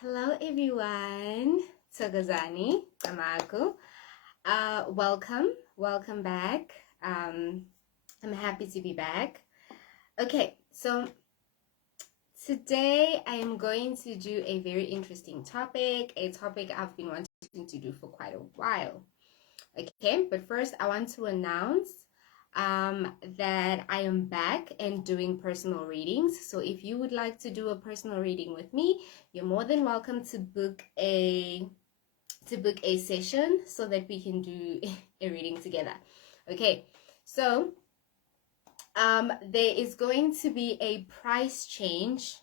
Hello everyone, Togozani, Amaku. Welcome back. I'm happy to be back. Okay, so today I am going to do a very interesting topic, a topic I've been wanting to do for quite a while. Okay, but first I want to announce that I am back and doing personal readings. So if you would like to do a personal reading with me, you're more than welcome to book a session so that we can do a reading together. Okay, so there is going to be a price change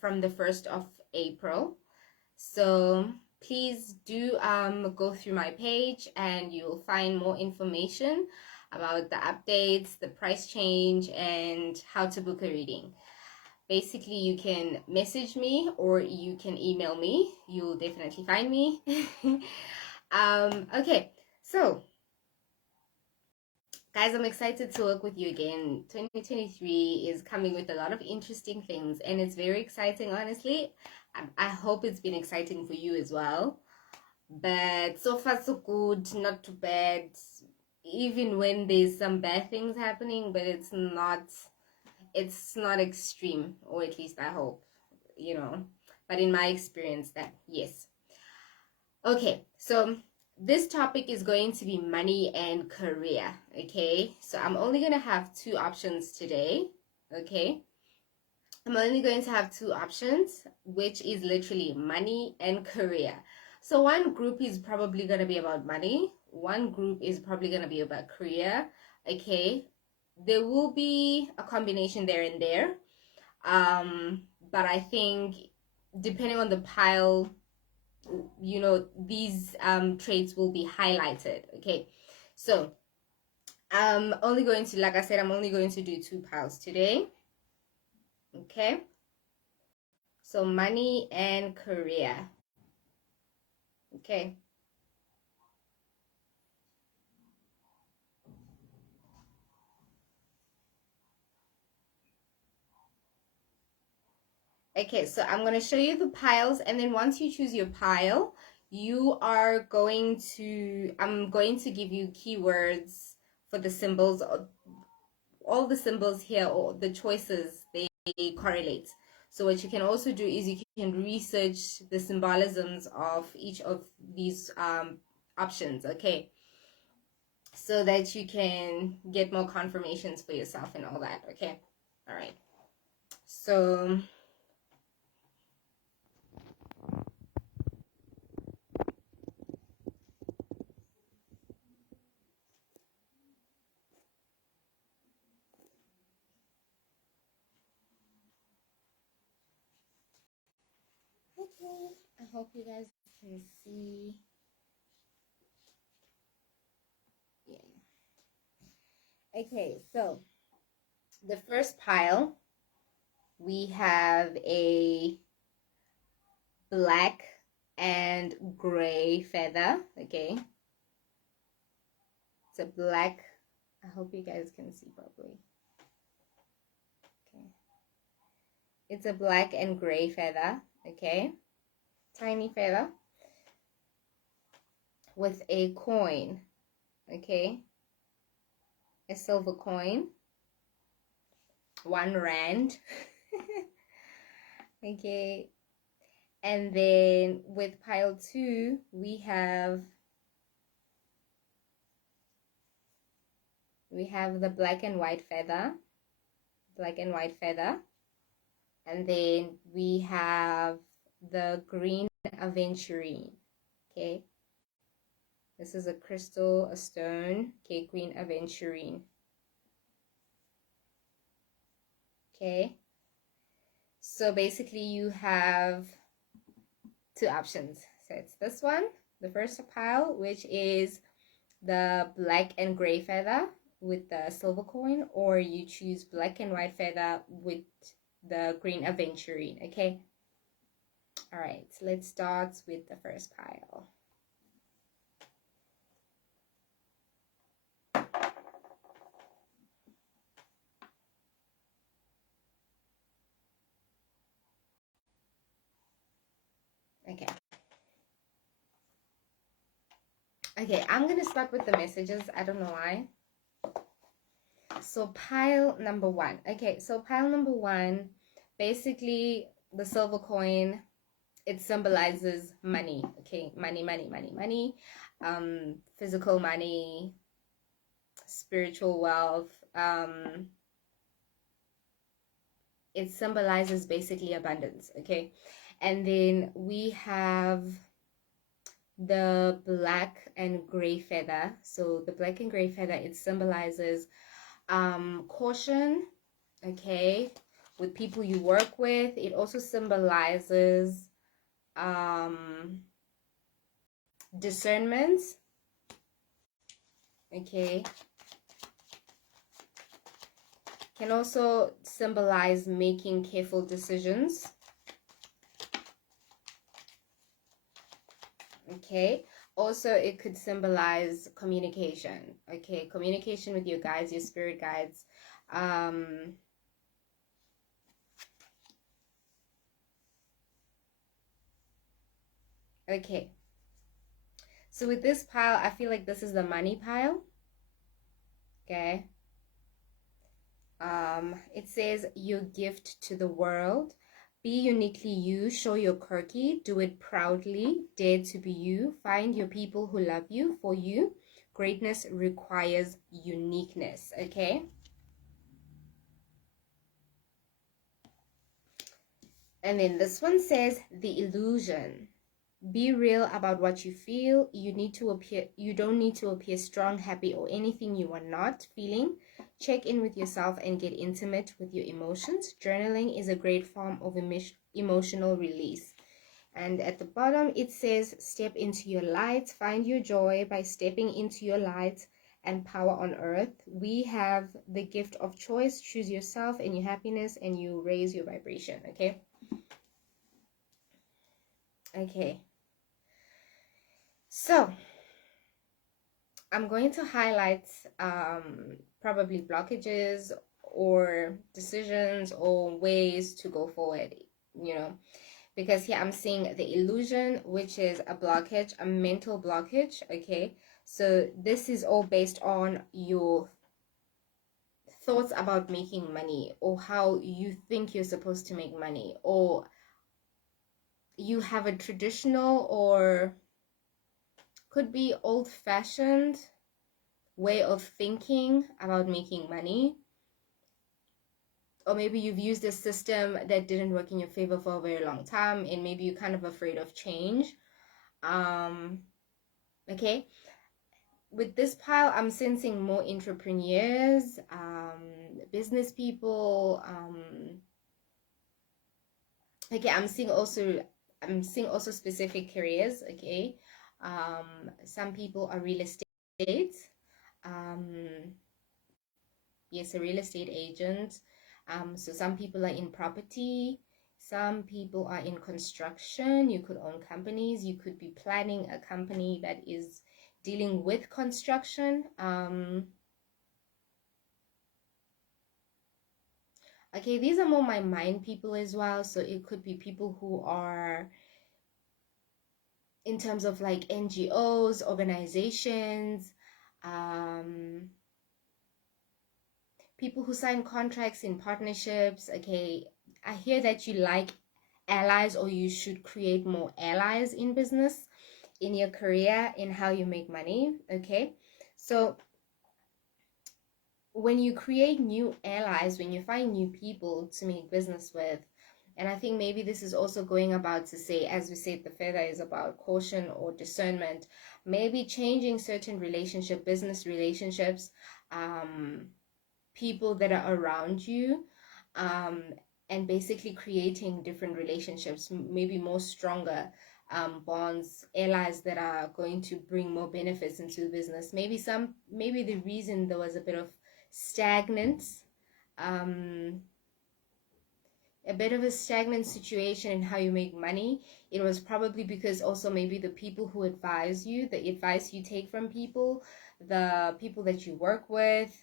from the 1st of April. So please do go through my page and you'll find more information about the updates, the price change, and how to book a reading. Basically, you can message me or you can email me. You'll definitely find me. Okay, so guys, I'm excited to work with you again. 2023 is coming with a lot of interesting things and it's very exciting, honestly. I hope it's been exciting for you as well. But so far so good, not too bad. Even when there's some bad things happening, but it's not extreme, or at least I hope, But in my experience, that yes. Okay, so this topic is going to be money and career. Okay, so I'm only gonna have two options today. Okay, I'm only going to have two options, which is literally money and career. So one group is probably going to be about money. One group is probably going to be about career. Okay. There will be a combination there and there. But I think depending on the pile, these traits will be highlighted. Okay. So I'm only going to, like I said, I'm only going to do two piles today. Okay. So money and career. Okay. Okay, so I'm going to show you the piles, and then once you choose your pile, I'm going to give you keywords for the symbols. All the symbols here, or the choices, they correlate. So what you can also do is you can research the symbolisms of each of these options, okay? So that you can get more confirmations for yourself and all that, okay? All right. So okay, I hope you guys can see. Yeah. Okay, so the first pile, we have a black and gray feather. Okay, it's a black. I hope you guys can see properly. Okay, it's a black and gray feather. Okay, tiny feather with a coin. Okay, a silver coin, 1 rand. Okay, and then with pile 2 we have the black and white feather, and then we have the green aventurine. Okay, this is a crystal, a stone. Okay, green aventurine. Okay, so basically you have two options. So it's this one, the first pile, which is the black and gray feather with the silver coin, or you choose black and white feather with the green aventurine. Okay, all right, so let's start with the first pile. Okay, I'm gonna start with the messages. I don't know why. So pile number one. Okay, so pile number one, basically the silver coin, it symbolizes money. Okay, money, money, money, money, physical money, spiritual wealth. It symbolizes basically abundance. Okay, and then we have the black and gray feather. So the black and gray feather, it symbolizes caution, okay, with people you work with. It also symbolizes discernment, okay. Can also symbolize making careful decisions, okay. Also, it could symbolize communication, okay, communication with your guides, your spirit guides. Okay, so with this pile, I feel like this is the money pile, okay. It says your gift to the world. Be uniquely you, show your quirky, do it proudly, dare to be you, find your people who love you for you. Greatness requires uniqueness, okay? And then this one says the illusion. Be real about what you feel. You don't need to appear strong, happy, or anything you are not feeling. Check in with yourself and get intimate with your emotions. Journaling is a great form of emotional release. And at the bottom, it says, step into your light, find your joy by stepping into your light and power on earth. We have the gift of choice. Choose yourself and your happiness, and you raise your vibration, okay? Okay. So, I'm going to highlight probably blockages or decisions or ways to go forward, you know, because here I'm seeing the illusion, which is a blockage, a mental blockage, okay? So this is all based on your thoughts about making money, or how you think you're supposed to make money, or you have a traditional or could be old-fashioned way of thinking about making money, or maybe you've used a system that didn't work in your favor for a very long time, and maybe you're kind of afraid of change. Okay, with this pile, I'm sensing more entrepreneurs, business people. Okay, I'm seeing also specific careers. Okay, some people are real estate. Yes, a real estate agent. So some people are in property, some people are in construction. You could own companies, you could be planning a company that is dealing with construction. Okay, these are more my mind people as well. So it could be people who are in terms of like NGOs, organizations, people who sign contracts in partnerships. Okay, I hear that you like allies, or you should create more allies in business, in your career, in how you make money. Okay, so when you create new allies, when you find new people to make business with, and I think maybe this is also going about to say, as we said, the feather is about caution or discernment, maybe changing certain business relationships, people that are around you, um, and basically creating different relationships, maybe more stronger bonds, allies that are going to bring more benefits into the business. Maybe the reason there was a bit of stagnant, a bit of a stagnant situation in how you make money, it was probably because also maybe the people who advise you, the advice you take from people, the people that you work with.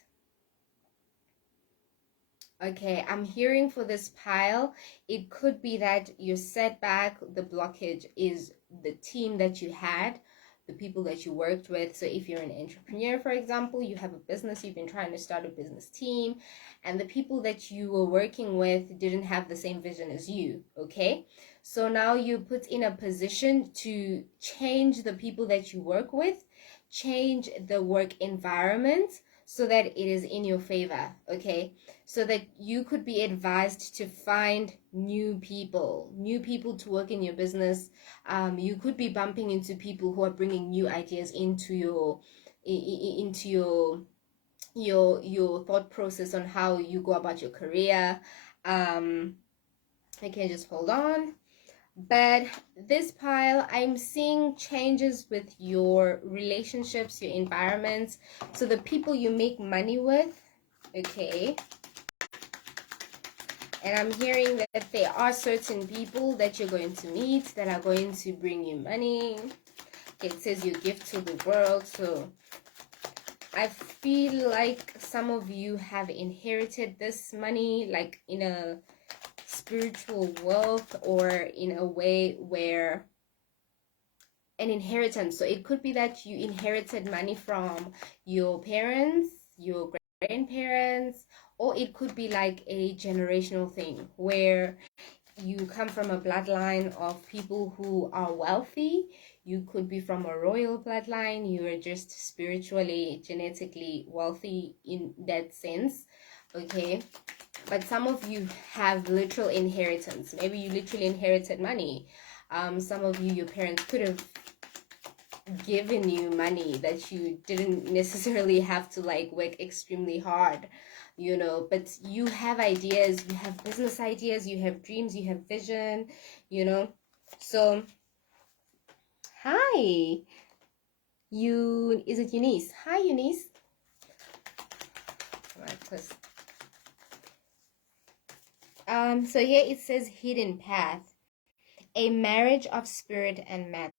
Okay, I'm hearing for this pile, it could be that your setback, the blockage is the team that you had, the people that you worked with. So if you're an entrepreneur, for example, you have a business, you've been trying to start a business team, and the people that you were working with didn't have the same vision as you, okay? So now you're put in a position to change the people that you work with, change the work environment so that it is in your favor, okay? So that you could be advised to find new people to work in your business. You could be bumping into people who are bringing new ideas into your thought process on how you go about your career. Okay, just hold on. But this pile, I'm seeing changes with your relationships, your environments, so the people you make money with, okay? And I'm hearing that there are certain people that you're going to meet that are going to bring you money. Okay, it says you give to the world. So I feel like some of you have inherited this money, like in a spiritual wealth or in a way where an inheritance. So it could be that you inherited money from your parents, your grandparents, or it could be like a generational thing where you come from a bloodline of people who are wealthy. You could be from a royal bloodline. You are just spiritually, genetically wealthy in that sense, okay? But some of you have literal inheritance. Maybe you literally inherited money. Some of you, your parents could have given you money that you didn't necessarily have to like work extremely hard, you know, but you have ideas, you have business ideas, you have dreams, you have vision, you know. So hi, is it Eunice? Hi, Eunice. So here it says hidden path, a marriage of spirit and matter,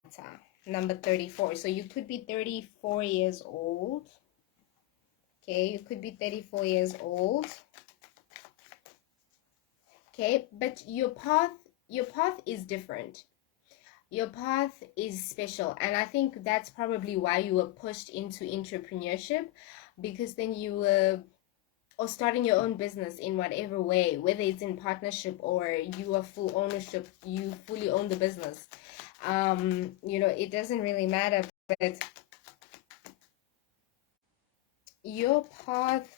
number 34. So you could be 34 years old. Okay, you could be 34 years old. Okay, but your path is different. Your path is special, and I think that's probably why you were pushed into entrepreneurship, because then you were, or starting your own business in whatever way, whether it's in partnership or you are full ownership, you fully own the business. You know, it doesn't really matter, but your path,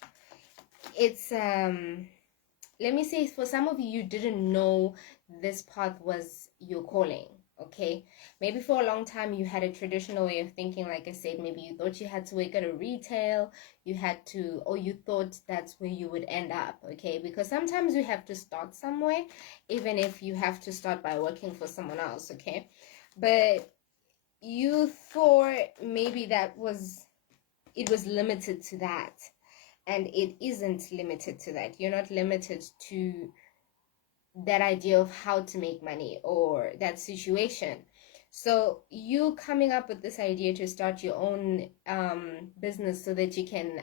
it's let me say, for some of you, you didn't know this path was your calling, okay? Maybe for a long time you had a traditional way of thinking. Like I said, maybe you thought you had to work at a retail, you had to, or you thought that's where you would end up, okay? Because sometimes you have to start somewhere, even if you have to start by working for someone else, okay? But you thought maybe it was limited to that. And it isn't limited to that. You're not limited to that idea of how to make money or that situation. So you coming up with this idea to start your own business so that you can,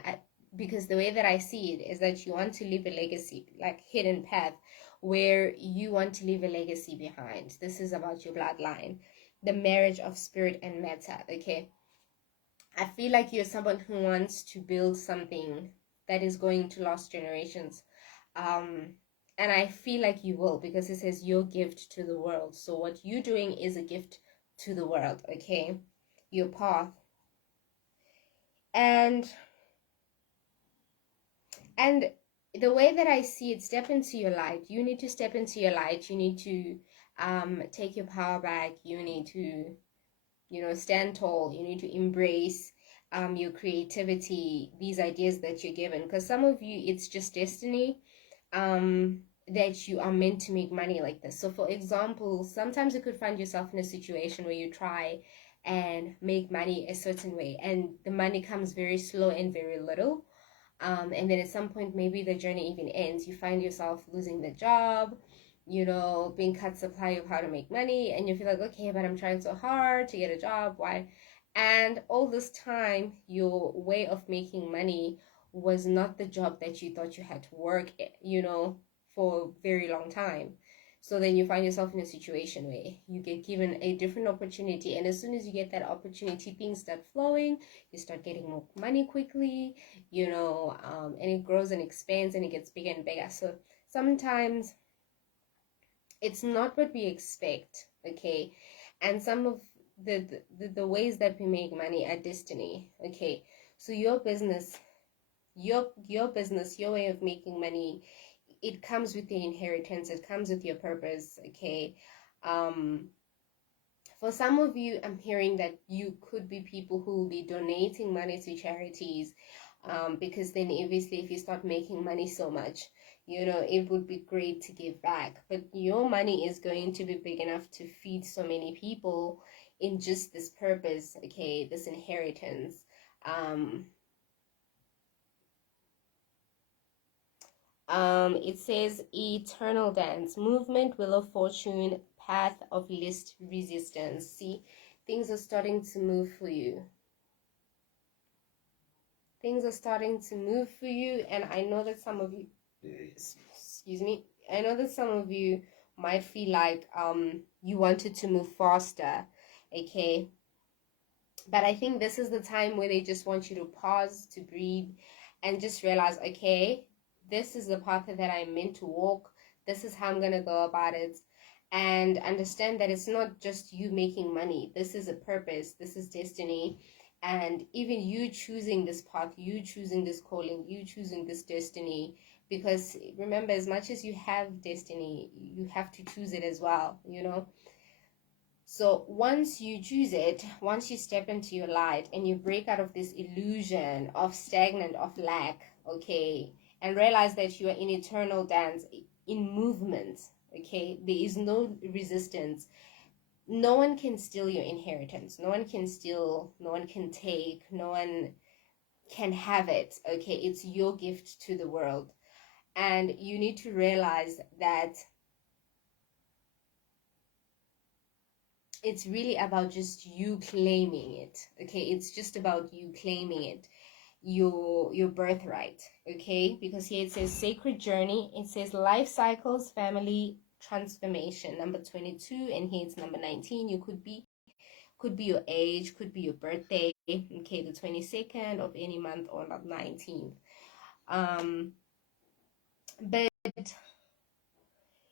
because the way that I see it is that you want to leave a legacy, like hidden path, where you want to leave a legacy behind. This is about your bloodline, the marriage of spirit and matter, okay? I feel like you're someone who wants to build something that is going to last generations. And I feel like you will, because it says your gift to the world. So what you're doing is a gift to the world, okay? Your path. And the way that I see it, step into your light. You need to step into your light. You need to take your power back. You need to, you know, stand tall. You need to embrace your creativity, these ideas that you're given, because some of you, it's just destiny that you are meant to make money like this. So for example, sometimes you could find yourself in a situation where you try and make money a certain way, and the money comes very slow and very little, and then at some point maybe the journey even ends. You find yourself losing the job, you know, being cut supply of how to make money, and you feel like, okay, but I'm trying so hard to get a job, why? And all this time, your way of making money was not the job that you thought you had to work, you know, for a very long time. So then you find yourself in a situation where you get given a different opportunity, and as soon as you get that opportunity, things start flowing. You start getting more money quickly, and it grows and expands and it gets bigger and bigger. So sometimes it's not what we expect, okay? And some of the ways that we make money are destiny, okay? So your business, your way of making money, it comes with the inheritance, it comes with your purpose, okay? um for some of you, I'm hearing that you could be people who will be donating money to charities, because then obviously if you start making money so much, it would be great to give back. But your money is going to be big enough to feed so many people in just this purpose, okay, this inheritance. Um, it says eternal dance, movement, wheel of fortune, path of least resistance. See, things are starting to move for you. Things are starting to move for you, and I know that some of you, excuse me, I know that some of you might feel like you wanted to move faster, okay? But I think this is the time where they just want you to pause, to breathe, and just realize, okay, this is the path that I'm meant to walk. This is how I'm going to go about it. And understand that it's not just you making money. This is a purpose. This is destiny. And even you choosing this path, you choosing this calling, you choosing this destiny. Because remember, as much as you have destiny, you have to choose it as well, So once you choose it, once you step into your light and you break out of this illusion of stagnant, of lack, okay, and realize that you are in eternal dance, in movement, okay, there is no resistance. No one can steal your inheritance. No one can steal, no one can take, no one can have it, okay? It's your gift to the world. And you need to realize that it's really about just you claiming it, okay? It's just about you claiming it, your birthright, okay? Because here it says sacred journey, it says life cycles, family transformation, number 22, and here it's number 19. You could be your age, could be your birthday, okay, the 22nd of any month or not 19th. But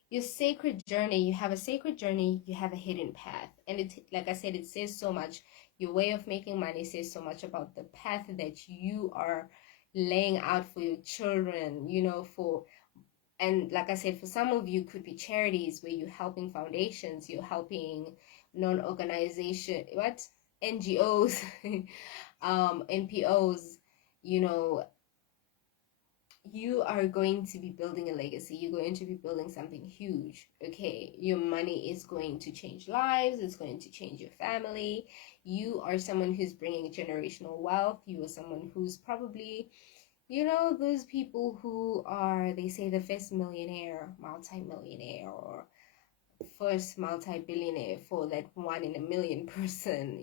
your sacred journey, you have a sacred journey, you have a hidden path, and it, like I said, it says so much. Your way of making money says so much about the path that you are laying out for your children, and like I said, for some of you could be charities where you're helping foundations, you're helping non-organization, NGOs, NPOs, you know you are going to be building a legacy. You're going to be building something huge, okay? Your money is going to change lives. It's going to change your family. You are someone who's bringing generational wealth. You are someone who's probably, those people who are, they say, the first millionaire, multi-millionaire, or first multi-billionaire for that 1 in a million person,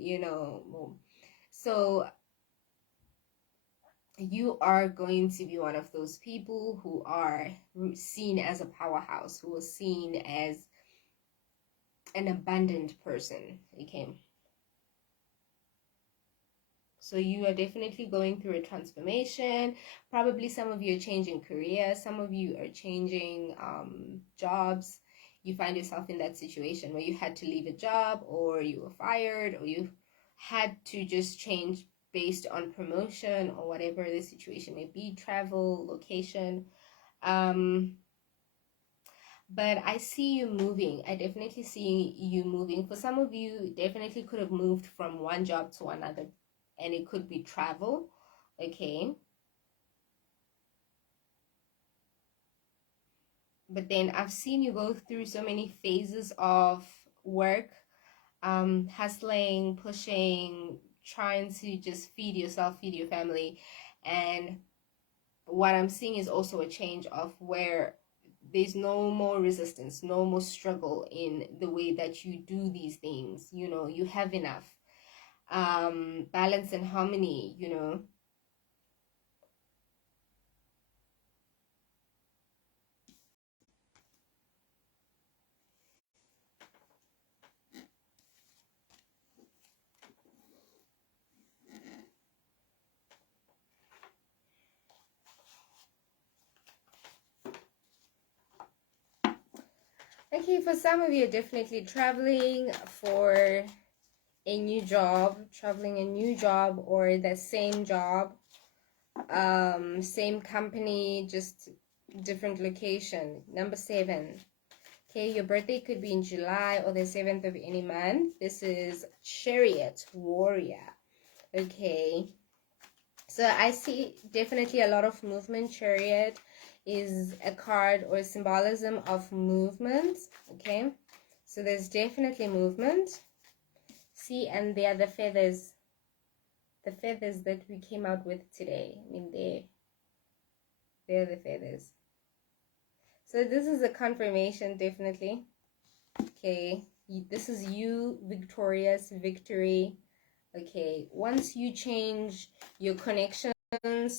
So you are going to be one of those people who are seen as a powerhouse, who are seen as an abundant person, okay? So you are definitely going through a transformation. Probably some of you are changing careers, some of you are changing jobs. You find yourself in that situation where you had to leave a job, or you were fired, or you had to just change based on promotion, or whatever the situation may be, travel, location. But I see you moving. I definitely see you moving. For some of you, definitely could have moved from one job to another, and it could be travel, okay? But then I've seen you go through so many phases of work, hustling, pushing, trying to just feed yourself, feed your family. And what I'm seeing is also a change of where there's no more resistance, no more struggle in the way that you do these things. You have enough balance and harmony. Okay, for some of you, definitely traveling for a new job, traveling a new job or the same job, same company, just different location. Number 7. Okay, your birthday could be in July or the 7th of any month. This is Chariot Warrior. Okay, so I see definitely a lot of movement. Chariot is a card or a symbolism of movement. Okay, so there's definitely movement. See, and they are the feathers that we came out with today. I mean, they're the feathers. So this is a confirmation, definitely. Okay, this is you, victorious, victory. Okay, once you change your connections,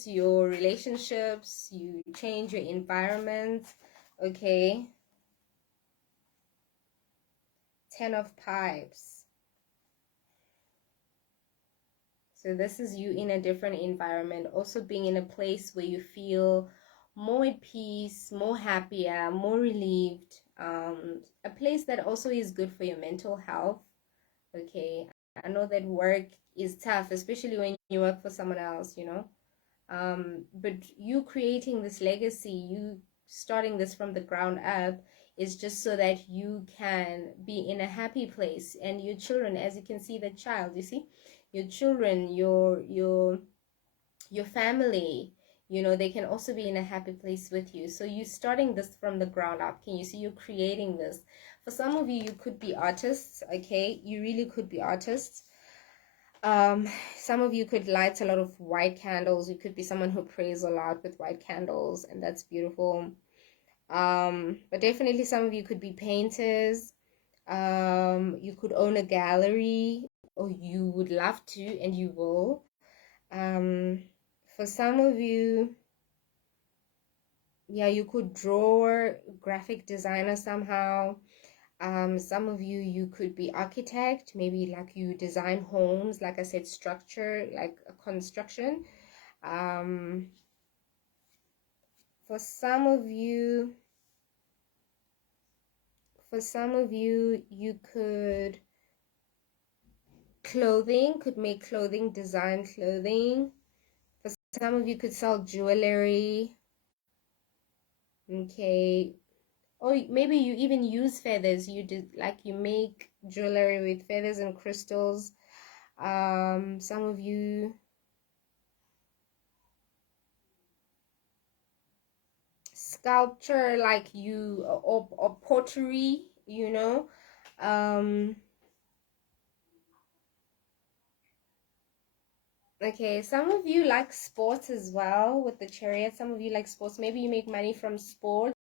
your relationships, you change your environment. Okay, 10 of Pipes. So this is you in a different environment, also being in a place where you feel more at peace, more happier, more relieved. A place that also is good for your mental health. Okay, I know that work is tough, especially when you work for someone else, you know. But you creating this legacy, you starting this from the ground up, is just so that you can be in a happy place, and your children, as you can see, the child, you see, your children, your family, you know, they can also be in a happy place with you. So you starting this from the ground up. Can you see, you're creating this? For some of you, you could be artists. Okay, you really could be artists. Some of you could light a lot of white candles. You could be someone who prays a lot with white candles, and that's beautiful. But definitely some of you could be painters. You could own a gallery, or you would love to, and you will. For some of you, yeah, you could draw, graphic designer somehow. Some of you, you could be architect, maybe like you design homes, like I said, structure, like a construction. Um, for some of you, you could could make clothing, design clothing. For some of you, could sell jewelry. Okay, or maybe you even use feathers. You did, like, you make jewelry with feathers and crystals. Some of you, sculpture, like you, or pottery, you know. Okay, some of you like sports as well with the Chariot. Some of you like sports. Maybe you make money from sports,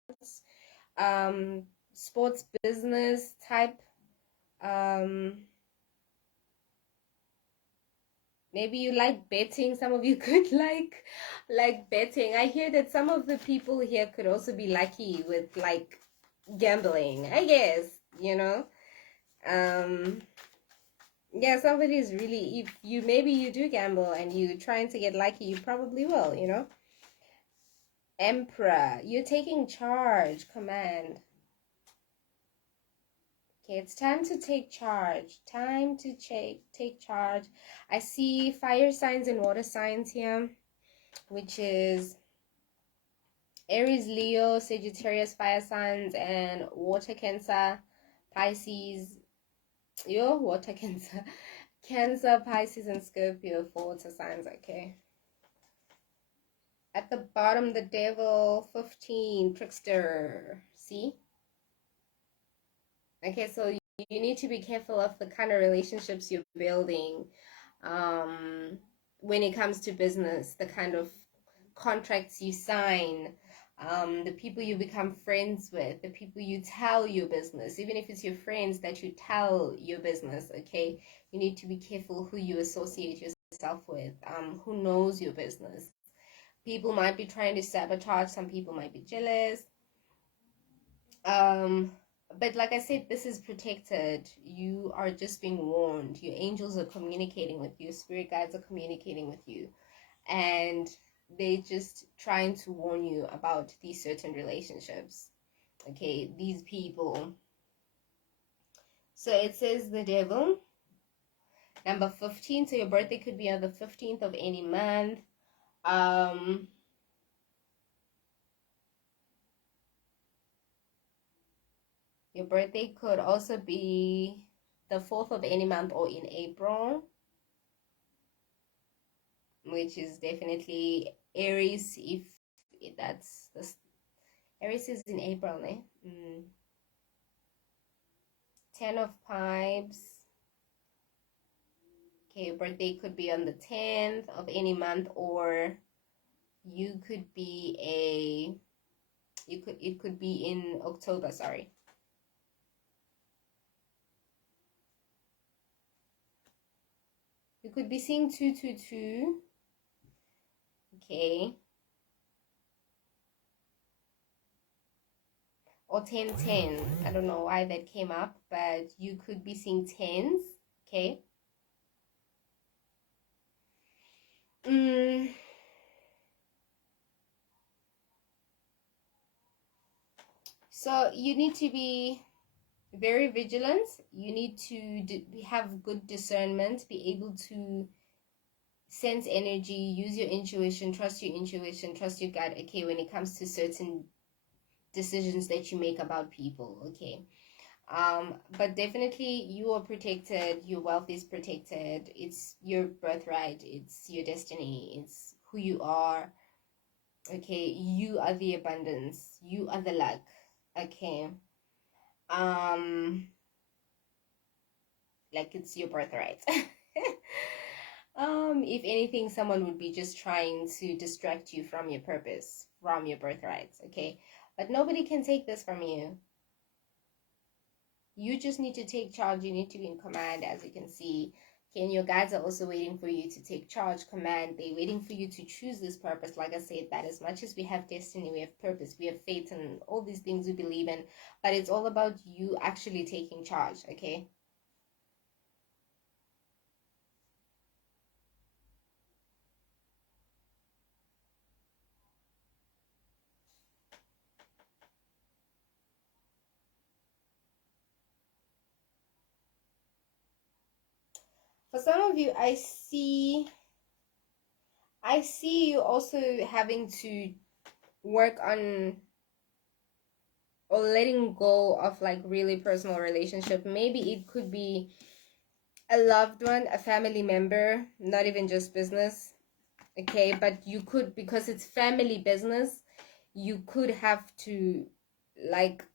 um sports business type. Maybe you like betting. Some of you could like betting. I hear that some of the people here could also be lucky with like gambling, I guess, you know. Yeah, somebody is really, if you, maybe you do gamble and you trying to get lucky, you probably will, you know. Emperor, you're taking charge, command. Okay, it's time to take charge. Time to take charge. I see fire signs and water signs here, which is Aries, Leo, Sagittarius, fire signs, and water, Cancer, Pisces. Yo, water, Cancer. Cancer, Pisces, and Scorpio for water signs, okay. At the bottom, the devil, 15, trickster. See? Okay, so you need to be careful of the kind of relationships you're building, when it comes to business, the kind of contracts you sign, the people you become friends with, the people you tell your business, even if it's your friends that you tell your business, okay? You need to be careful who you associate yourself with, who knows your business. People might be trying to sabotage, some people might be jealous. But like I said, this is protected. You are just being warned. Your angels are communicating with you, spirit guides are communicating with you, and they just trying to warn you about these certain relationships. Okay, these people. So it says the devil. Number 15. So your birthday could be on the 15th of any month. Your birthday could also be the 4th of any month or in April, which is definitely Aries. If that's the Aries is in April, eh? 10 of Pipes. Okay, your birthday could be on the 10th of any month, or you could be it could be in October, sorry. You could be seeing 222. Okay. Or 1010. I don't know why that came up, but you could be seeing tens. Okay. So you need to be very vigilant. You need to have good discernment, be able to sense energy, use your intuition, trust your gut, okay, when it comes to certain decisions that you make about people, okay. But definitely you are protected, your wealth is protected, it's your birthright, it's your destiny, it's who you are, okay. You are the abundance, you are the luck, okay. Like it's your birthright. If anything, someone would be just trying to distract you from your purpose, from your birthright, okay. But nobody can take this from you. You just need to take charge. You need to be in command, as you can see. Okay, and your guides are also waiting for you to take charge, command. They're waiting for you to choose this purpose. Like I said, that as much as we have destiny, we have purpose, we have faith, and all these things we believe in, but it's all about you actually taking charge, okay? For some of you, I see you also having to work on or letting go of like really personal relationship. Maybe it could be a loved one, a family member, not even just business, okay. But you could, because it's family business, you could have to like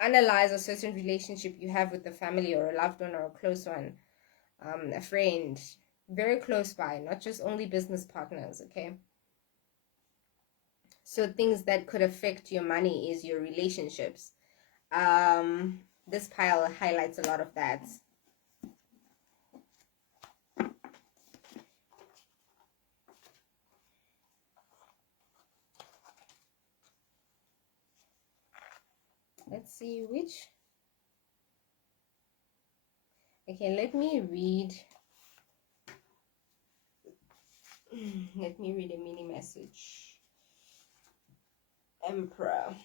analyze a certain relationship you have with the family or a loved one or a close one, a friend, very close by, not just only business partners, okay. So things that could affect your money is your relationships. This pile highlights a lot of that. Let's see which. Okay, let me read. Let me read a mini message. Emperor.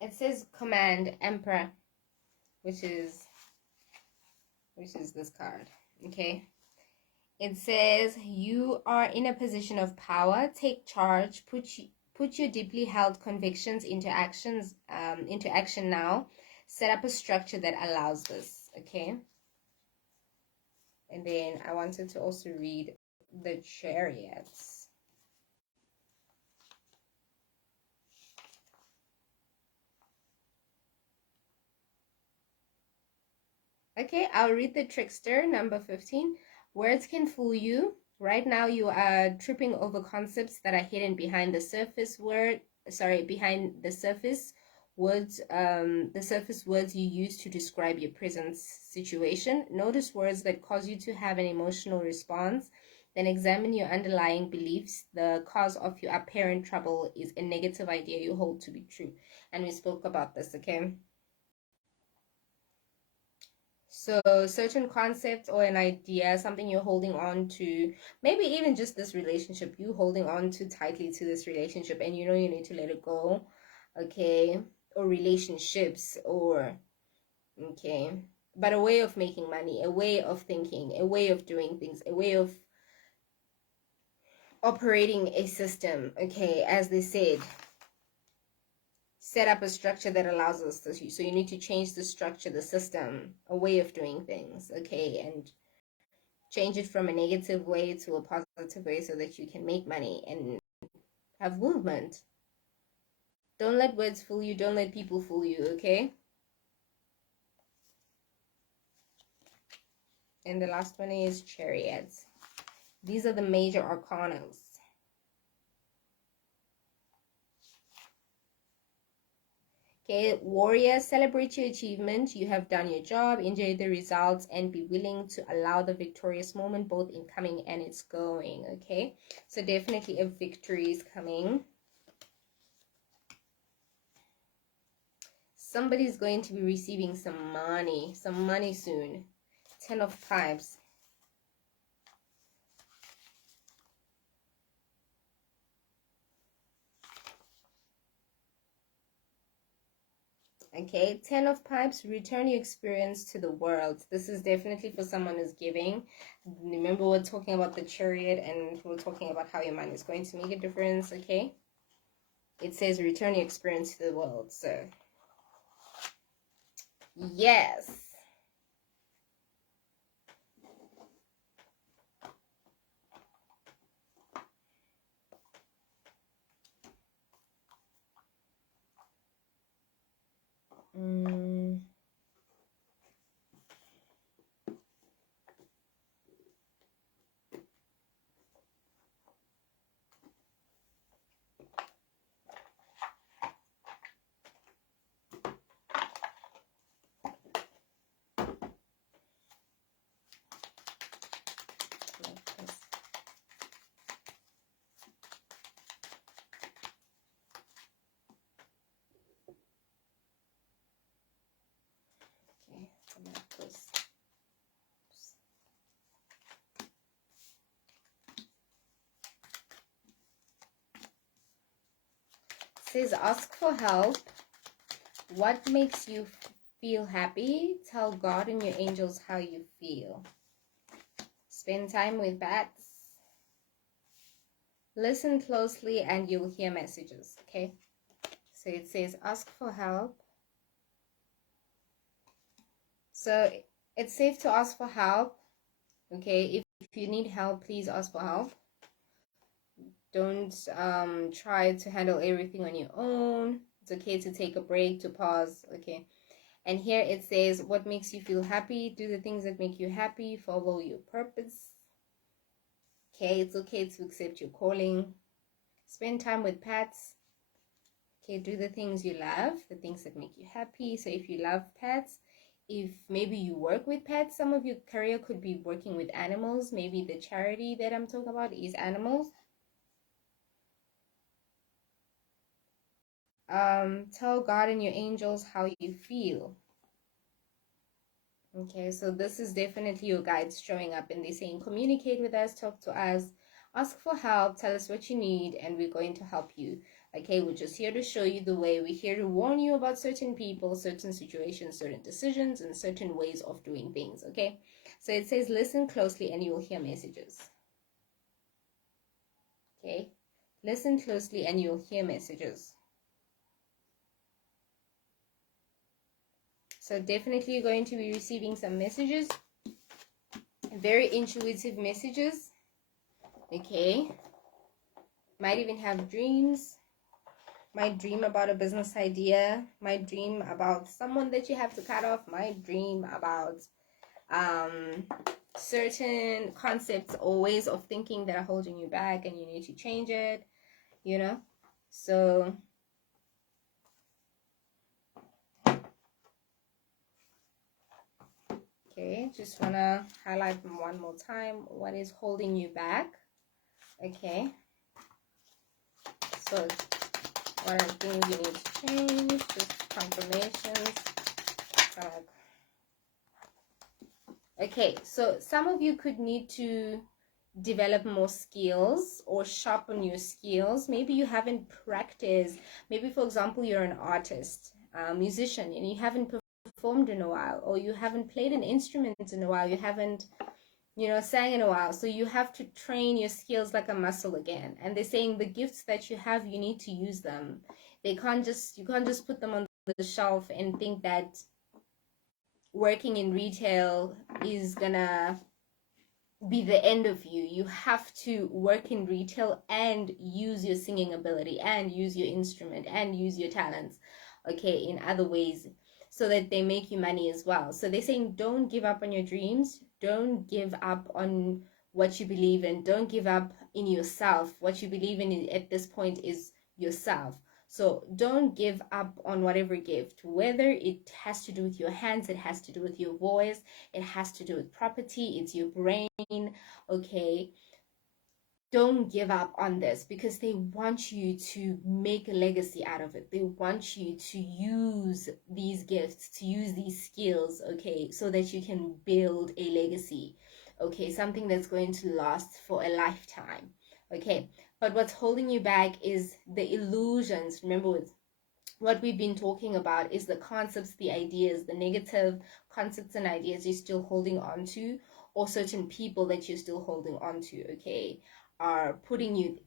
It says command Emperor, which is this card. Okay. It says you are in a position of power. Take charge. Put your deeply held convictions into action now. Set up a structure that allows this. Okay. And then I wanted to also read the Chariots. Okay, I'll read the Trickster, number 15. Words can fool you. Right now you are tripping over concepts that are hidden behind the surface behind the surface words you use to describe your present situation. Notice words that cause you to have an emotional response then examine your underlying beliefs. The cause of your apparent trouble is a negative idea you hold to be true. And we spoke about this, okay? So certain concepts or an idea, something you're holding on to, maybe even just this relationship, you holding on too tightly to this relationship and you know you need to let it go, okay? Or relationships, or, okay? But a way of making money, a way of thinking, a way of doing things, a way of operating a system, okay? As they said, set up a structure that allows us to, so you need to change the structure, the system, a way of doing things, okay? And change it from a negative way to a positive way so that you can make money and have movement. Don't let words fool you. Don't let people fool you, okay? And the last one is chariots. These are the major arcanas. Okay, warrior, celebrate your achievement. You have done your job, enjoy the results, and be willing to allow the victorious moment both in coming and it's going, okay? So definitely a victory is coming. Somebody's going to be receiving some money soon. 10 of Pipes. Okay, 10 of Pipes, return your experience to the world. This is definitely for someone who's giving. Remember, we're talking about the chariot and we're talking about how your mind is going to make a difference, okay? It says return your experience to the world, so yes. Says ask for help. What makes you feel happy? Tell God and your angels how you feel. Spend time with bats. Listen closely and you'll hear messages, okay? So it says ask for help. So it's safe to ask for help, okay? If you need help, please ask for help. Don't try to handle everything on your own. It's okay to take a break, to pause, okay? And here it says, what makes you feel happy? Do the things that make you happy. Follow your purpose. Okay, it's okay to accept your calling. Spend time with pets. Okay, do the things you love, the things that make you happy. So if you love pets, if maybe you work with pets, some of your career could be working with animals. Maybe the charity that I'm talking about is animals. Tell God and your angels how you feel. Okay, so this is definitely your guides showing up and they're saying, communicate with us, talk to us, ask for help, tell us what you need, and we're going to help you. Okay, we're just here to show you the way. We're here to warn you about certain people, certain situations, certain decisions, and certain ways of doing things. Okay, so it says, listen closely and you will hear messages. Okay, listen closely and you'll hear messages. So definitely you're going to be receiving some messages, very intuitive messages. Okay, might even have dreams. Might dream about a business idea. Might dream about someone that you have to cut off. Might dream about certain concepts or ways of thinking that are holding you back and you need to change it, you know. So Okay, just want to highlight one more time what is holding you back. Okay, so what are things you need to change? Just confirmations. Okay, so some of you could need to develop more skills or sharpen your skills. Maybe you haven't practiced. Maybe, for example, you're an artist, a musician, and you haven't performed in a while, or you haven't played an instrument in a while, you haven't sang in a while. So you have to train your skills like a muscle again. And they're saying the gifts that you have, you need to use them. You can't just put them on the shelf and think that working in retail is gonna be the end of you. You have to work in retail and use your singing ability and use your instrument and use your talents, okay, in other ways, so that they make you money as well. So they're saying don't give up on your dreams, don't give up on what you believe in, don't give up in yourself. What you believe in at this point is yourself. So don't give up on whatever gift, whether it has to do with your hands, it has to do with your voice, it has to do with property, it's your brain, okay? Don't give up on this, because they want you to make a legacy out of it. They want you to use these gifts, to use these skills, okay, so that you can build a legacy, okay, something that's going to last for a lifetime, okay? But what's holding you back is the illusions. Remember, with what we've been talking about is the concepts, the ideas, the negative concepts and ideas you're still holding on to, or certain people that you're still holding on to, okay, are putting you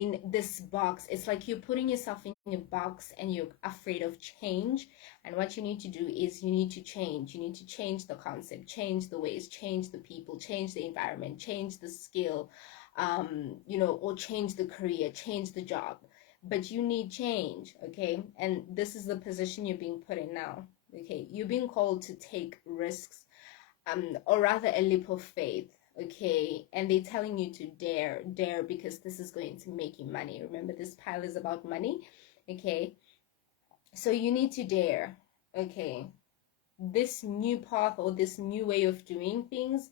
in this box. It's like you're putting yourself in a box and you're afraid of change. And what you need to do is you need to change. You need to change the concept, change the ways, change the people, change the environment, change the skill, or change the career, change the job. But you need change, okay? And this is the position you're being put in now, okay? You're being called to take risks, or rather a leap of faith, okay? And they're telling you to dare, because this is going to make you money. Remember, this pile is about money, okay? So you need to dare, okay? This new path or this new way of doing things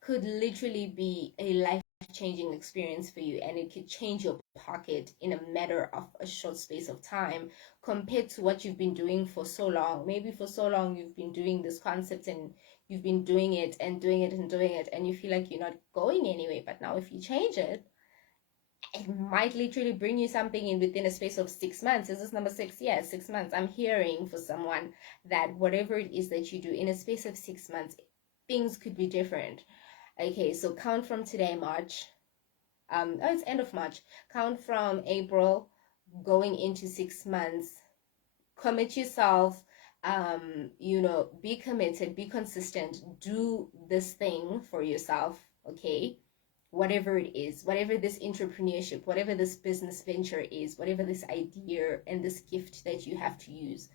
could literally be a life-changing experience for you, and it could change your pocket in a matter of a short space of time, compared to what you've been doing for so long. Maybe for so long you've been doing this concept and you've been doing it and doing it and doing it, and you feel like you're not going anywhere. But now if you change it, it might literally bring you something in within a space of 6 months. Is this number 6? Yeah, 6 months. I'm hearing for someone that whatever it is that you do in a space of 6 months, things could be different. Okay, so count from today, March. It's end of March. Count from April, going into 6 months. Commit yourself. Be committed, be consistent. Do this thing for yourself, okay? Whatever it is, whatever this entrepreneurship, whatever this business venture is, whatever this idea and this gift that you have to use,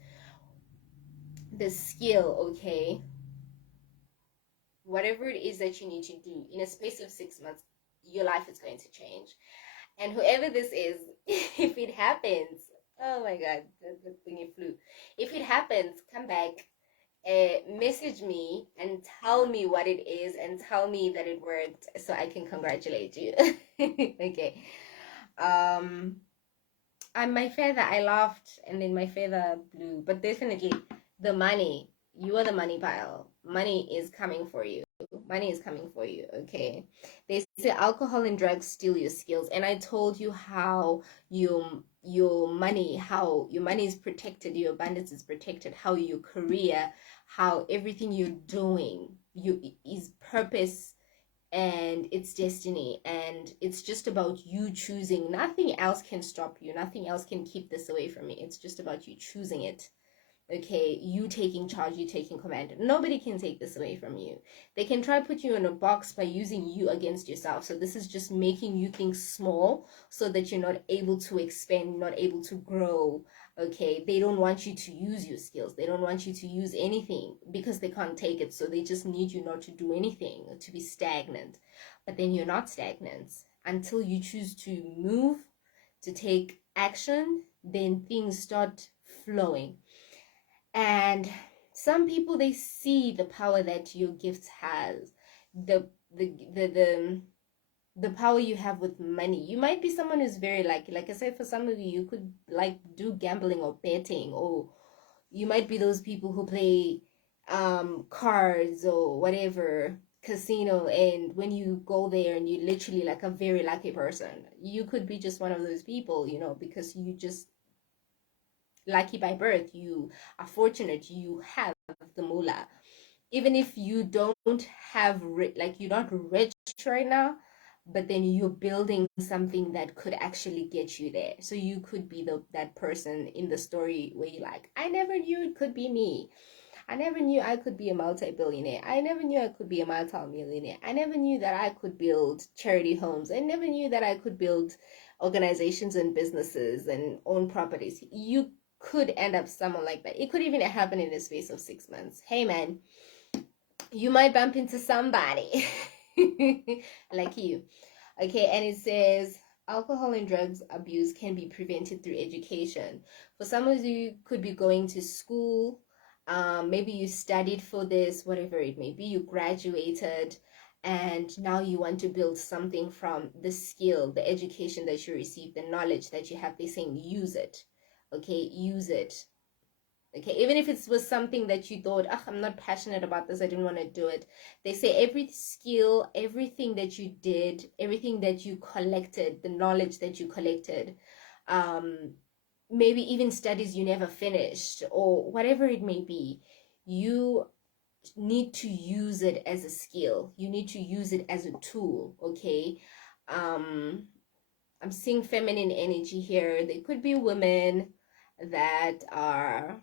this skill, okay? Whatever it is that you need to do in a space of 6 months, your life is going to change. And whoever this is, if it happens, oh my God, the thing flew. If it happens, come back, message me and tell me what it is and tell me that it worked, so I can congratulate you. Okay. And my feather, I laughed, and then my feather blew. But definitely, the money, you are the money pile. Money is coming for you. Money is coming for you, okay? They say alcohol and drugs steal your skills. And I told you how your money is protected, your abundance is protected, how your career, how everything you're doing is purpose, and it's destiny, and it's just about you choosing. Nothing else can stop you, nothing else can keep this away from me. It's just about you choosing it, okay? You taking charge, you taking command. Nobody can take this away from you. They can try to put you in a box by using you against yourself. So this is just making you think small, so that you're not able to expand, not able to grow, okay? They don't want you to use your skills. They don't want you to use anything, because they can't take it. So they just need you not to do anything, to be stagnant. But then you're not stagnant until you choose to move, to take action. Then things start flowing. And Some people, they see the power that your gift has, the the the the the power you have with money. You might be someone who's very like I said, for some of you, you could like do gambling or betting, or you might be those people who play cards or whatever, casino, and when you go there and you literally like a very lucky person. You could be just one of those people, because you just lucky by birth, you are fortunate, you have the moolah. Even if you don't have like you're not rich right now, but then you're building something that could actually get you there. So you could be that person in the story where you're like, I never knew it could be me. I never knew I could be a multi-billionaire. I never knew I could be a multi-millionaire. I never knew that I could build charity homes. I never knew that I could build organizations and businesses and own properties. You could end up someone like that. It could even happen in the space of 6 months. Hey man, you might bump into somebody like you. Okay, and it says alcohol and drugs abuse can be prevented through education. For some of you, could be going to school. Maybe you studied for this, whatever it may be. You graduated, and now you want to build something from the skill, the education that you received, the knowledge that you have. They're saying use it. Okay, use it. Okay, even if it was something that you thought, I'm not passionate about this, I didn't want to do it. They say every skill, everything that you did, everything that you collected, the knowledge that you collected, maybe even studies you never finished, or whatever it may be, you need to use it as a skill. You need to use it as a tool, okay? I'm seeing feminine energy here. They could be women that are...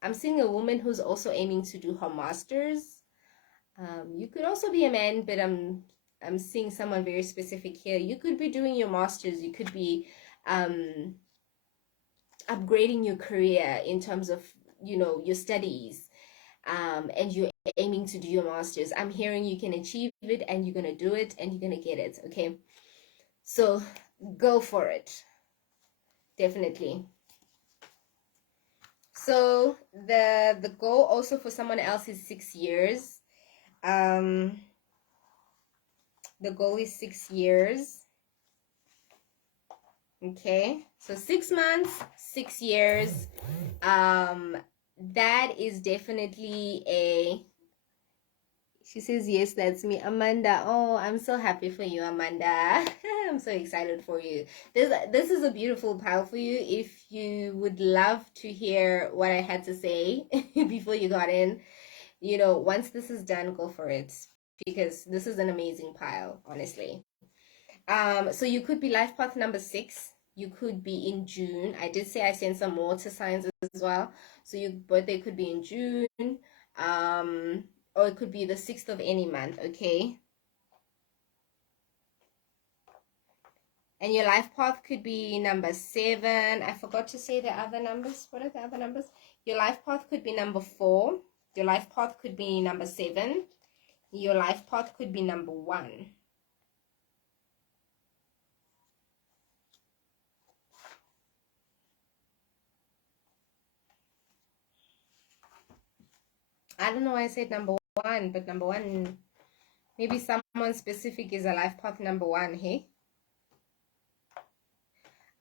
I'm seeing a woman who's also aiming to do her master's. You could also be a man, but I'm seeing someone very specific here. You could be doing your master's. You could be upgrading your career in terms of your studies, and you're aiming to do your master's. I'm hearing you can achieve it, and you're gonna do it, and you're gonna get it. Okay, so go for it, definitely. So the goal also for someone else is 6 years. The goal is 6 years. Okay, so 6 months, 6 years. That is definitely a... She says, yes, that's me, Amanda. Oh, I'm so happy for you, Amanda. I'm so excited for you. This is a beautiful pile for you. If you would love to hear what I had to say before you got in, once this is done, go for it, because this is an amazing pile, honestly. So you could be life path number 6. You could be in June. I did say I sent some water signs as well. So your birthday could be in June. Or it could be the 6th of any month, okay? And your life path could be number 7. I forgot to say the other numbers. What are the other numbers? Your life path could be number 4. Your life path could be number 7. Your life path could be number 1. I don't know why I said number 1, but number 1, maybe someone specific is a life path number 1, hey?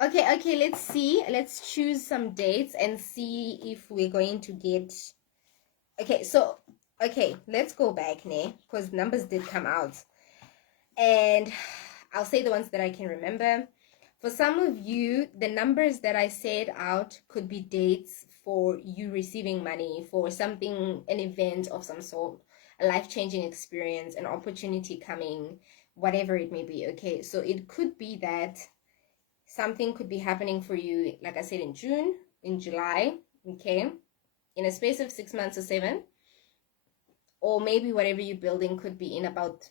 Okay, let's see. Let's choose some dates and see if we're going to get... Okay, so, let's go back, ne? Because numbers did come out. And I'll say the ones that I can remember. For some of you, the numbers that I said out could be dates for you receiving money, for something, an event of some sort, a life-changing experience, an opportunity coming, whatever it may be, okay? So it could be that something could be happening for you, like I said, in June, in July, okay? In a space of 6 months or 7. Or maybe whatever you're building could be in about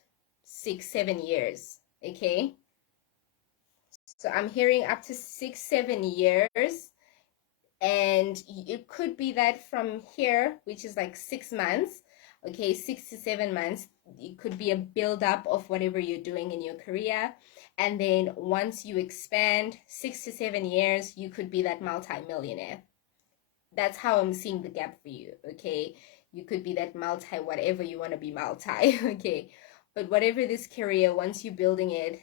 6-7 years, okay? So I'm hearing up to 6-7 years, and it could be that from here, which is like 6 months, okay, 6 to 7 months, it could be a build up of whatever you're doing in your career. And then once you expand, 6 to 7 years, you could be that multi-millionaire. That's how I'm seeing the gap for you, okay? You could be that multi, whatever you want to be multi, okay? But whatever this career, once you're building it,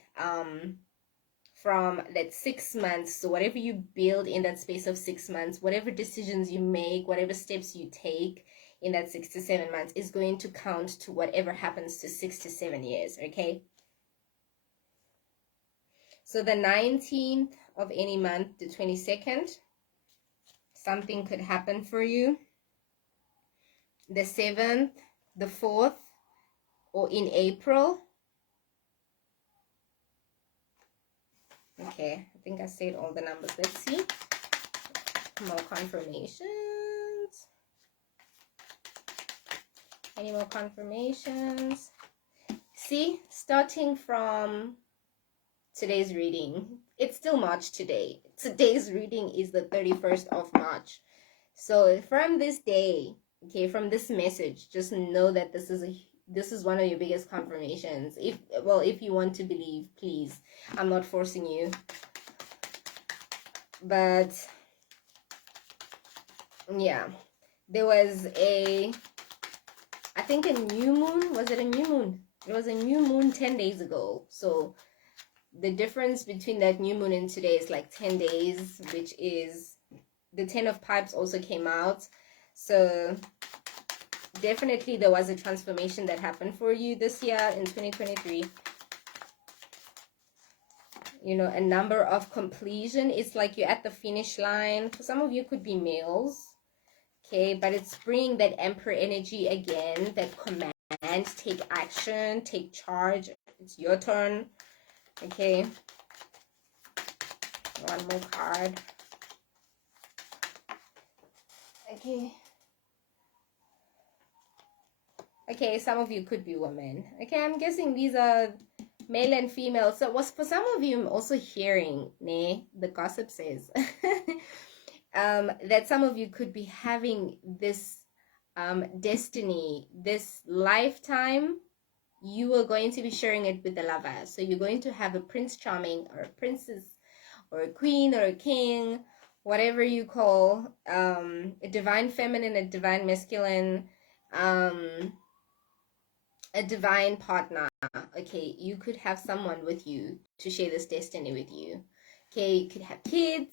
from that 6 months, so whatever you build in that space of 6 months, whatever decisions you make, whatever steps you take in that 6 to 7 months is going to count to whatever happens to 6 to 7 years, okay? So the 19th of any month, the 22nd, something could happen for you. The 7th, the 4th, or in April. Okay, I think I said all the numbers. Let's see. More confirmations. Any more confirmations? See, starting from today's reading, it's still March today. Today's reading is the 31st of March. So from this day, okay, from this message, just know that this is one of your biggest confirmations. If you want to believe, please. I'm not forcing you. But yeah, there was I think a new moon. Was it a new moon? It was a new moon 10 days ago. So the difference between that new moon and today is like 10 days, which is the 10 of pipes also came out. So definitely there was a transformation that happened for you this year in 2023. You know, a number of completion. It's like you're at the finish line. For some of you, could be males. Okay, but it's bringing that emperor energy again, that command, take action, take charge. It's your turn. Okay. One more card. Okay. Okay, some of you could be women. Okay, I'm guessing these are male and female. So for some of you, I'm also hearing, the gossip says, that some of you could be having this destiny, this lifetime. You are going to be sharing it with the lover. So you're going to have a prince charming or a princess or a queen or a king, whatever you call, a divine feminine, a divine masculine, a divine partner. Okay, you could have someone with you to share this destiny with you. Okay, you could have kids,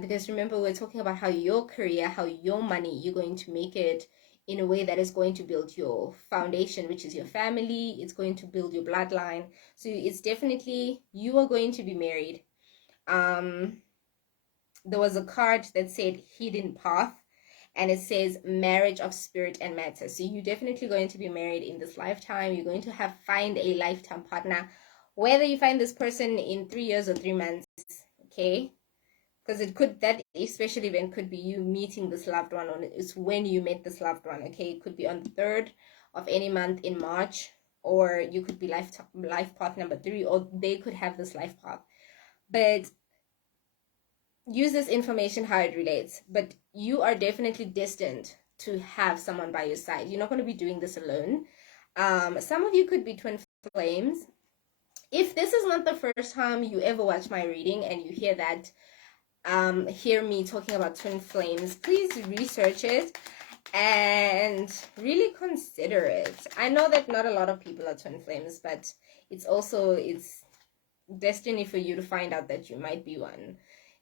because remember, we're talking about how your career, how your money, you're going to make it in a way that is going to build your foundation, which is your family. It's going to build your bloodline. So it's definitely, you are going to be married. There was a card that said hidden path, and it says marriage of spirit and matter. So you're definitely going to be married in this lifetime. You're going to find a lifetime partner, whether you find this person in 3 years or 3 months. Okay, because that special event could be you meeting this loved one, on it's when you met this loved one. Okay, it could be on the 3rd of any month in March, or you could be life path number 3, or they could have this life path. But use this information how it relates. But you are definitely destined to have someone by your side. You're not going to be doing this alone. Some of you could be twin flames. If this is not the first time you ever watch my reading and you hear that, hear me talking about twin flames, please research it and really consider it. I know that not a lot of people are twin flames, but it's destiny for you to find out that you might be one.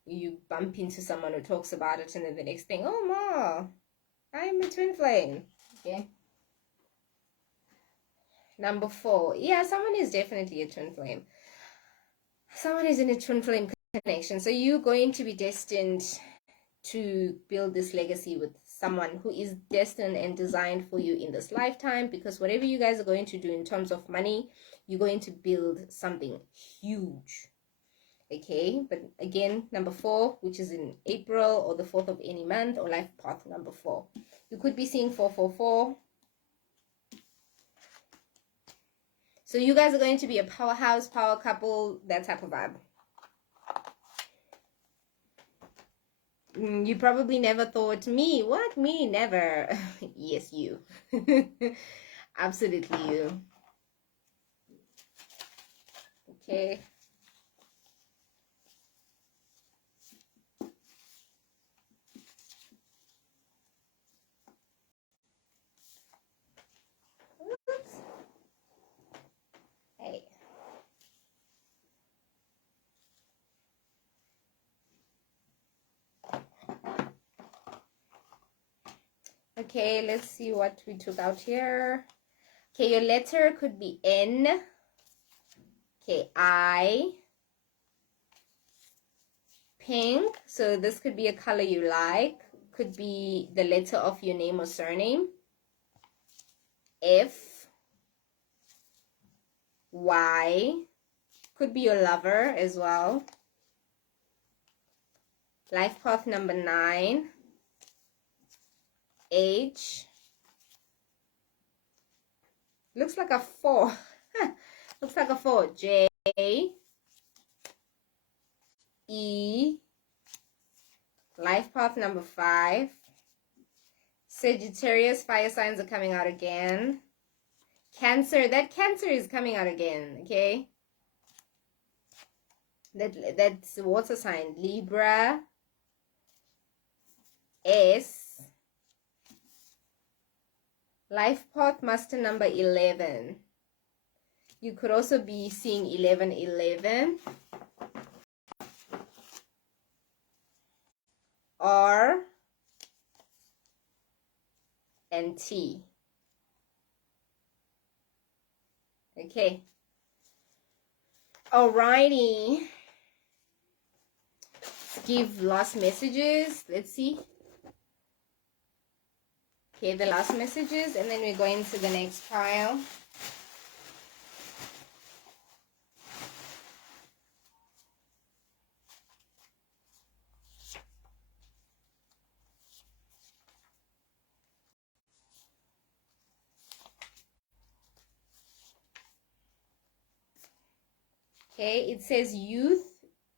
You bump into someone who talks about it, and then the next thing, oh ma, I'm a twin flame. Okay. Number 4. Yeah, someone is definitely a twin flame. Someone is in a twin flame connection. So you're going to be destined to build this legacy with someone who is destined and designed for you in this lifetime, because whatever you guys are going to do in terms of money, you're going to build something huge. Okay, but again, number 4, which is in April or the 4th of any month, or life path number 4. You could be seeing 444. So you guys are going to be a powerhouse, power couple, that type of vibe. You probably never thought, me? What? Me? Never. Yes, you. Absolutely you. Okay. Okay, let's see what we took out here. Okay, your letter could be N. Okay, I. Pink. So this could be a color you like. Could be the letter of your name or surname. F. Y. Could be your lover as well. Life path number 9. H. Looks like a 4. Looks like a 4. J. E. Life path number 5. Sagittarius, fire signs are coming out again. Cancer, that Cancer is coming out again, okay? That's water sign. Libra. S. Life path master number 11. You could also be seeing 1111. R and T. Okay. Alrighty. Give last messages. Let's see. Okay, the last messages, and then we go into the next pile. Okay, it says youth,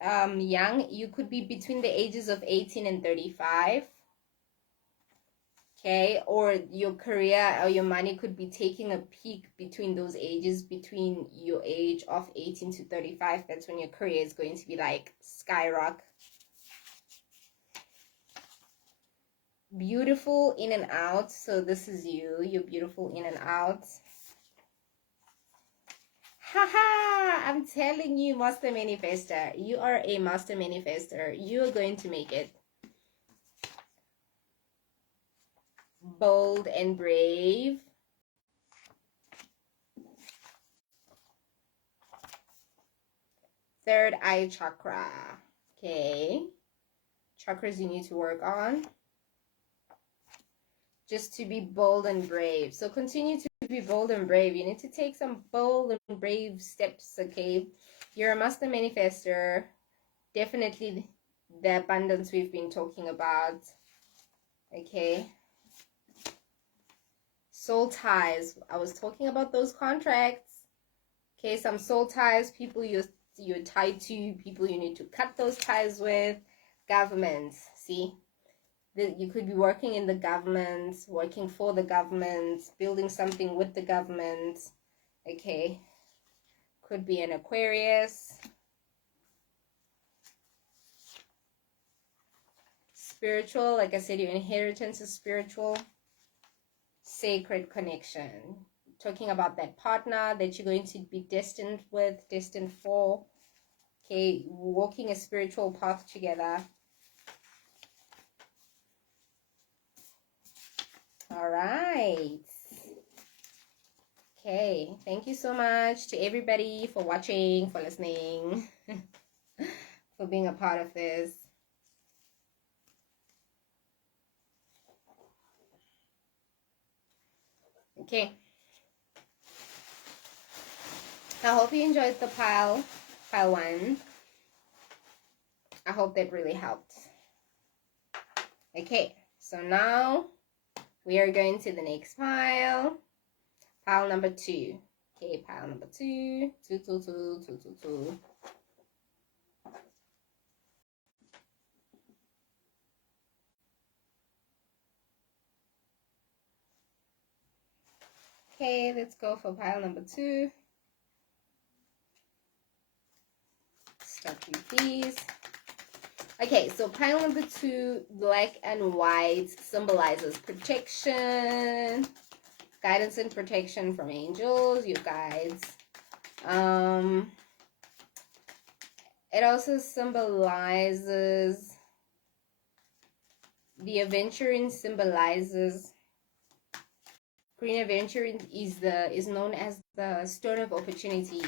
young. You could be between the ages of 18 and 35. Okay, or your career or your money could be taking a peak between those ages, between your age of 18 to 35. That's when your career is going to be like skyrocket. Beautiful in and out. So this is you. You're beautiful in and out. Haha, I'm telling you, master manifester. You are a master manifester. You are going to make it. Bold and brave. Third eye chakra. Okay. Chakras you need to work on. Just to be bold and brave. So continue to be bold and brave. You need to take some bold and brave steps, okay? You're a master manifester. Definitely the abundance we've been talking about. Okay. Soul ties. I was talking about those contracts. Okay, some soul ties, people you're tied to, people you need to cut those ties with. Governments, see? You could be working in the government, working for the government, building something with the government. Okay. Could be an Aquarius. Spiritual, like I said, your inheritance is spiritual. Sacred connection. Talking about that partner that you're going to be destined with, destined for. Okay, walking a spiritual path together. All right. Okay, thank you so much to everybody for watching, for listening, for being a part of this. Okay. I hope you enjoyed the pile 1. I hope that really helped. Okay, so now we are going to the next pile. Pile number 2. Okay, pile number 2. 2, 2, 2, 2, 2, 2. Okay, let's go for pile number 2. Start with these. Okay, so pile number 2, black and white, symbolizes protection, guidance and protection from angels, you guides. It also symbolizes, the Aventurine symbolizes Green Aventurine is known as the stone of opportunity.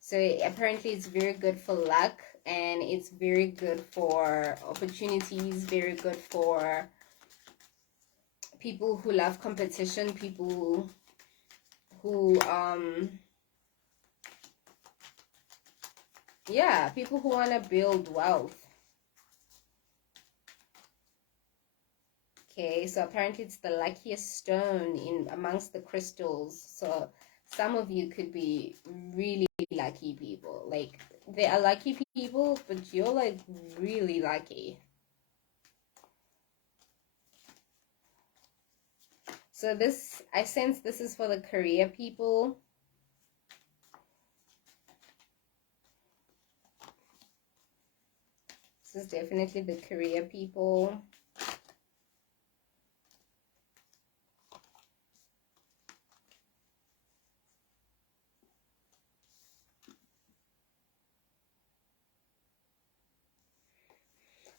So apparently it's very good for luck, and it's very good for opportunities, very good for people who love competition, people who yeah, people who want to build wealth. Okay, so apparently it's the luckiest stone in amongst the crystals. So some of you could be really lucky people. Like, they are lucky people, but you're like really lucky. So this, I sense this is for the career people. This is definitely the career people.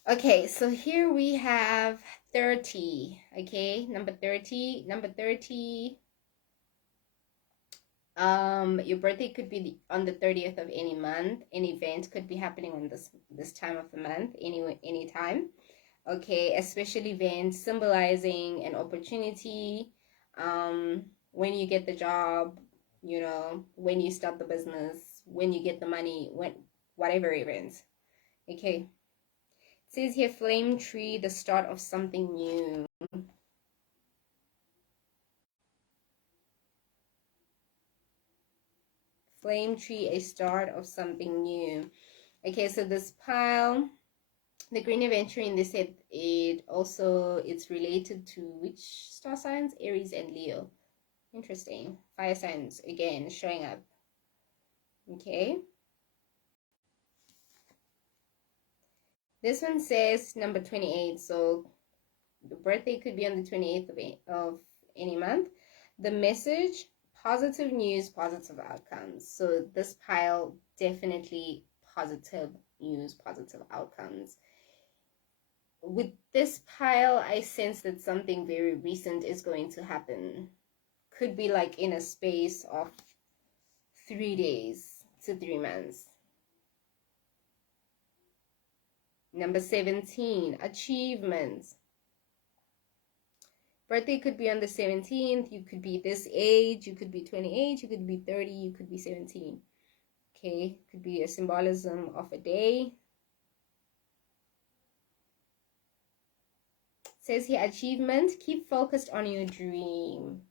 Okay, so here we have 30. Okay, number 30. Number 30. Your birthday could be on the 30th of any month. An event could be happening on this time of the month, any time. Okay, a special event symbolizing an opportunity. When you get the job, you know, when you start the business, when you get the money, when whatever events. Okay. It says here flame tree, the start of something new. Flame tree, a start of something new. Okay, so this pile, the green aventurine, they said it's related to which star signs? Aries and Leo. Interesting. Fire signs again showing up. Okay. This one says number 28. So the birthday could be on the 28th of any month. The message, positive news, positive outcomes. So this pile, definitely positive news, positive outcomes. With this pile, I sense that something very recent is going to happen. Could be like in a space of 3 days to 3 months. Number 17, achievements. Birthday could be on the 17th. You could be this age. You could be 28. You could be 30. You could be 17. Okay, could be a symbolism of a day. It says here, achievement. Keep focused on your dream.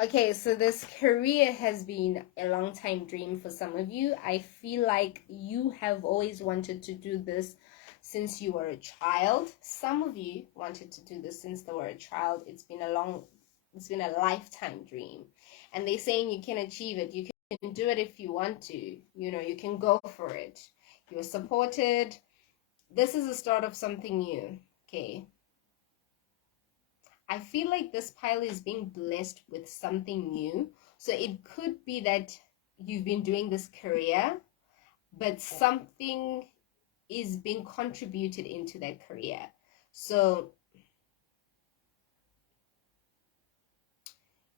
Okay, so this career has been a long time dream for some of you. I feel like you have always wanted to do this since you were a child. Some of you wanted to do this since they were a child. It's been a lifetime dream. And they're saying you can achieve it. You can do it if you want to. You know, you can go for it. You're supported. This is the start of something new. Okay. I feel like this pile is being blessed with something new. So it could be that you've been doing this career, but something is being contributed into that career. So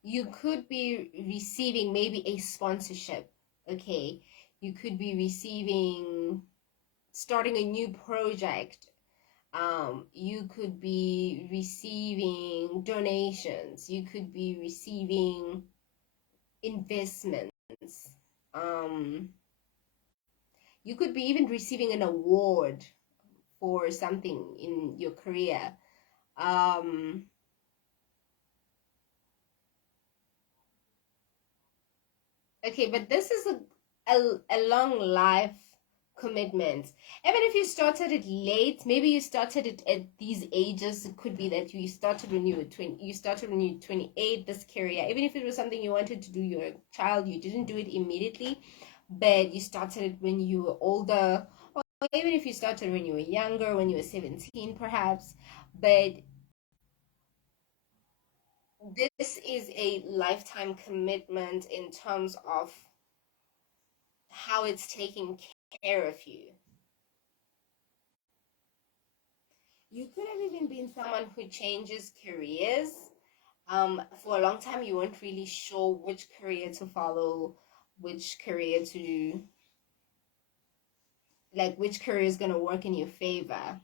you could be receiving maybe a sponsorship. Okay. You could be starting a new project. You could be receiving donations. You could be receiving investments. You could be even receiving an award for something in your career. Okay, but this is a long life commitment. Even if you started it late, maybe you started it at these ages. It could be that you started when you were 20, you started when you were 28, this career. Even if it was something you wanted to do, you're a child, you didn't do it immediately, but you started it when you were older, or even if you started when you were younger, when you were 17 perhaps. But this is a lifetime commitment in terms of how it's taking care of you. You could have even been someone who changes careers. For a long time, you weren't really sure which career to follow, which career to do, like which career is going to work in your favor.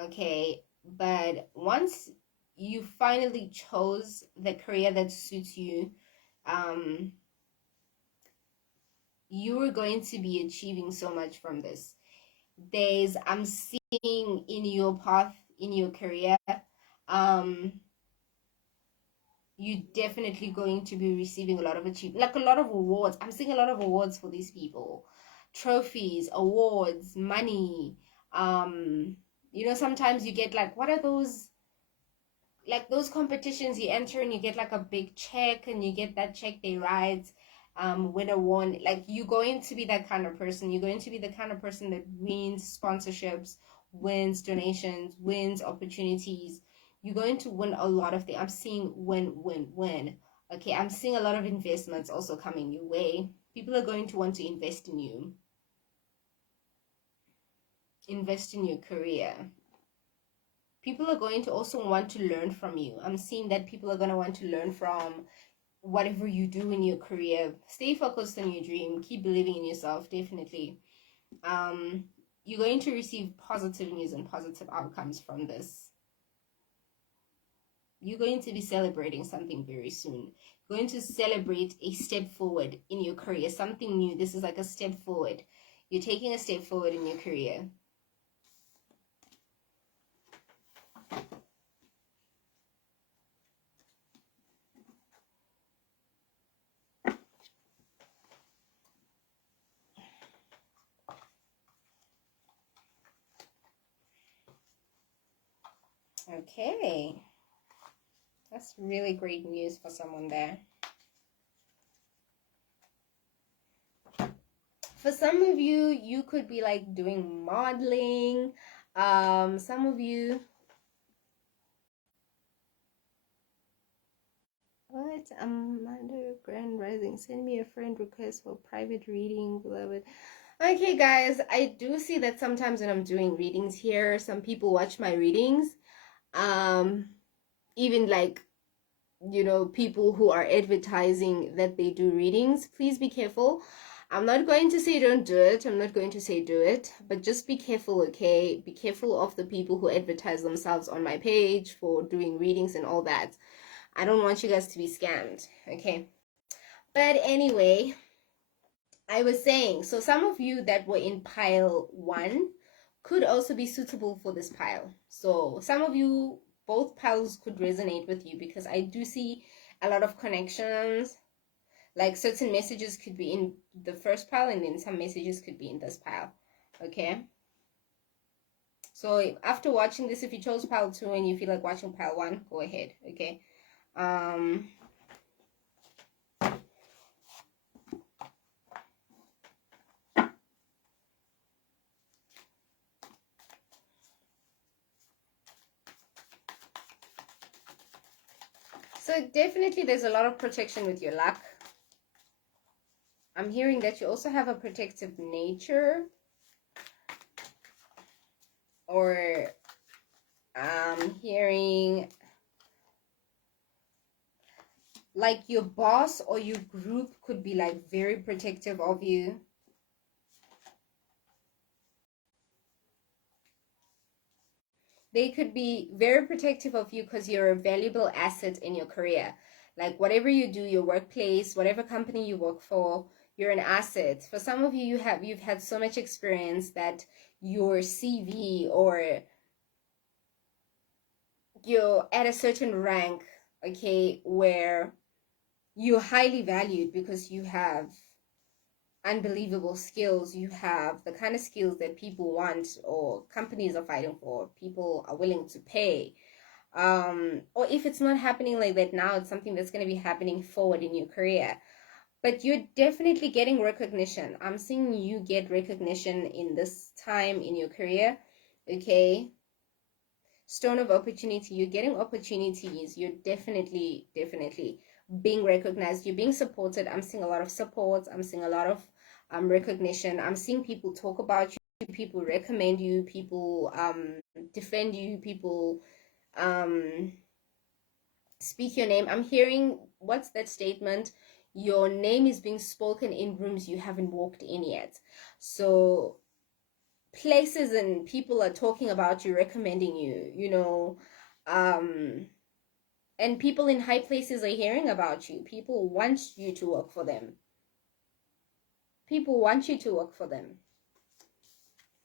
Okay, but once you finally chose the career that suits you, um, you are going to be achieving so much from this. I'm seeing in your path, in your career, um, you definitely going to be receiving a lot of achievement, like a lot of awards. I'm seeing a lot of awards for these people, trophies, awards, money. Um, sometimes you get like, what are those? Like those competitions you enter and you get like a big check, and you get that check they write, winner won. Like you're going to be that kind of person. You're going to be the kind of person that wins sponsorships, wins donations, wins opportunities. You're going to win a lot of things. I'm seeing win. Okay, I'm seeing a lot of investments also coming your way. People are going to want to invest in you, invest in your career. People are going to also want to learn from you. I'm seeing that people are going to want to learn from whatever you do in your career. Stay focused on your dream. Keep believing in yourself, definitely. Um, you're going to receive positive news and positive outcomes from this. You're going to be celebrating something very soon. You're going to celebrate a step forward in your career, something new. This is like a step forward. You're taking a step forward in your career. Okay. That's really great news for someone there. For some of you, you could be like doing modeling. Some of you. What? I'm under Grand Rising. Send me a friend request for private reading, beloved. Okay, guys, I do see that sometimes when I'm doing readings here, some people watch my readings. Even like, people who are advertising that they do readings. Please be careful. I'm not going to say don't do it. I'm not going to say do it, but just be careful, okay? Be careful of the people who advertise themselves on my page for doing readings and all that. I don't want you guys to be scammed, okay? But anyway, I was saying, so some of you that were in pile 1 could also be suitable for this pile. So some of you, both piles could resonate with you, because I do see a lot of connections. Like certain messages could be in the first pile, and then some messages could be in this pile, okay? So after watching this, if you chose pile 2 and you feel like watching pile 1, go ahead, okay? So definitely there's a lot of protection with your luck. I'm hearing that you also have a protective nature, or I'm hearing like your boss or your group could be like very protective of you. They could be very protective of you because you're a valuable asset in your career. Like whatever you do, your workplace, whatever company you work for, you're an asset. For some of you, you've had so much experience that your CV, or you're at a certain rank, okay, where you're highly valued because you have unbelievable skills. You have the kind of skills that people want, or companies are fighting for, people are willing to pay. Or if it's not happening like that now, it's something that's going to be happening forward in your career. But you're definitely getting recognition. I'm seeing you get recognition in this time in your career, okay? Stone of opportunity. You're getting opportunities. You're definitely being recognized. You're being supported. I'm seeing a lot of support. I'm seeing a lot of recognition. I'm seeing people talk about you. people recommend you, people defend you, people um speak your name. I'm hearing, what's that statement? Your name is being spoken in rooms you haven't walked in yet. So places and people are talking about you, recommending you, and people in high places are hearing about you. People want you to work for them. People want you to work for them.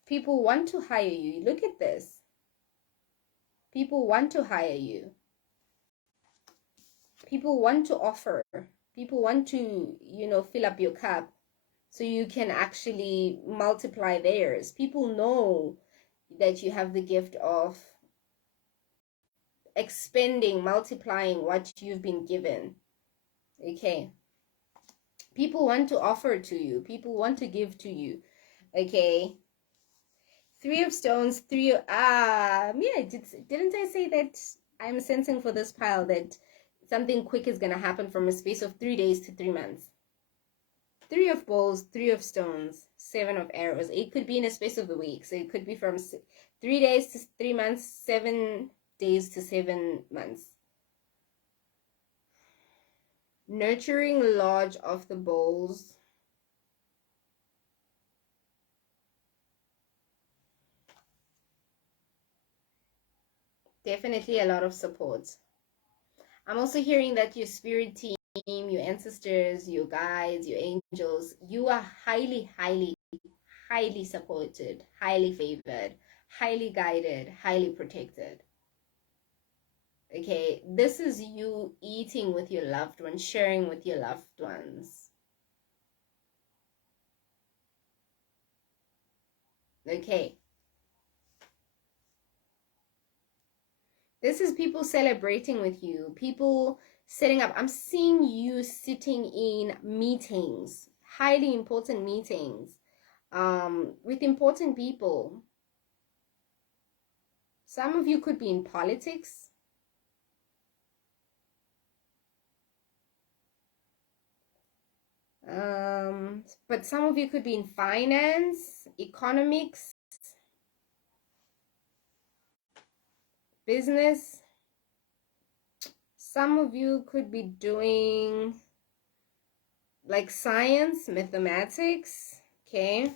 People want to hire you. Look at this. People want to hire you. People want to offer. People want to, fill up your cup so you can actually multiply theirs. People know that you have the gift of expending, multiplying what you've been given. Okay. People want to offer to you. People want to give to you. Okay. Three of Stones, didn't I say that I'm sensing for this pile that something quick is gonna happen from a space of 3 days to 3 months. Three of Bowls, Three of Stones, Seven of Arrows. It could be in a space of a week. So it could be from 3 days to 3 months, 7 days to 7 months. Nurturing Lodge of the Bowls. Definitely a lot of support. I'm also hearing that your spirit team, your ancestors, your guides, your angels, you are highly, highly, highly supported, highly favored, highly guided, highly protected. Okay, this is you eating with your loved ones, sharing with your loved ones. Okay. This is people celebrating with you, people setting up. I'm seeing you sitting in meetings, highly important meetings, with important people. Some of you could be in politics. But some of you could be in finance, economics, business. Some of you could be doing like science, mathematics. Okay.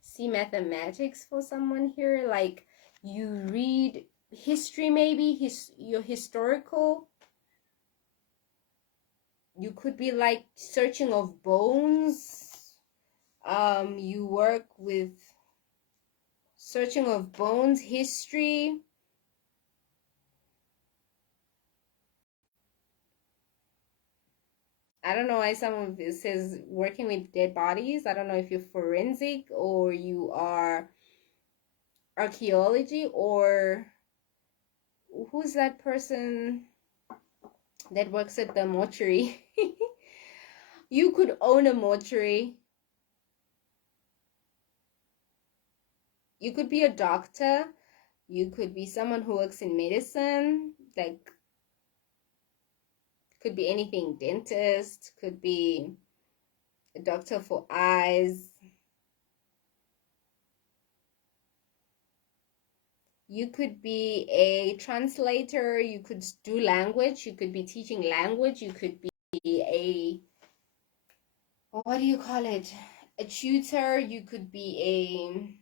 See mathematics for someone here. Like you read history, maybe your historical. You could be like searching of bones. You work with searching of bones, history. I don't know why some of it says working with dead bodies. I don't know if you're forensic or you are archaeology, or who's that person that works at the mortuary? You could own a mortuary. You could be a doctor. You could be someone who works in medicine. Like, could be anything. Dentist, could be a doctor for eyes. You could be a translator. You could do language. You could be teaching language. You could be a, what do you call it? A tutor. You could be a,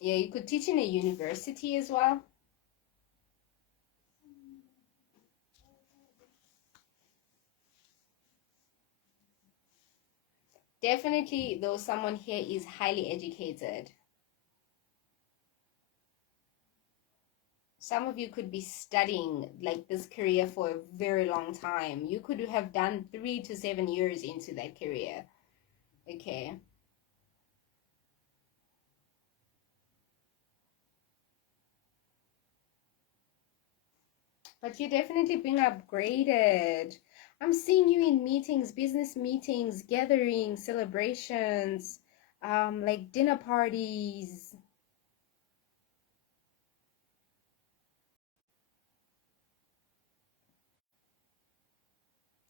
yeah, you could teach in a university as well. Definitely, though, someone here is highly educated. Some of you could be studying like this career for a very long time. You could have done 3 to 7 years into that career. Okay. But you're definitely being upgraded. I'm seeing you in meetings, business meetings, gatherings, celebrations, like dinner parties.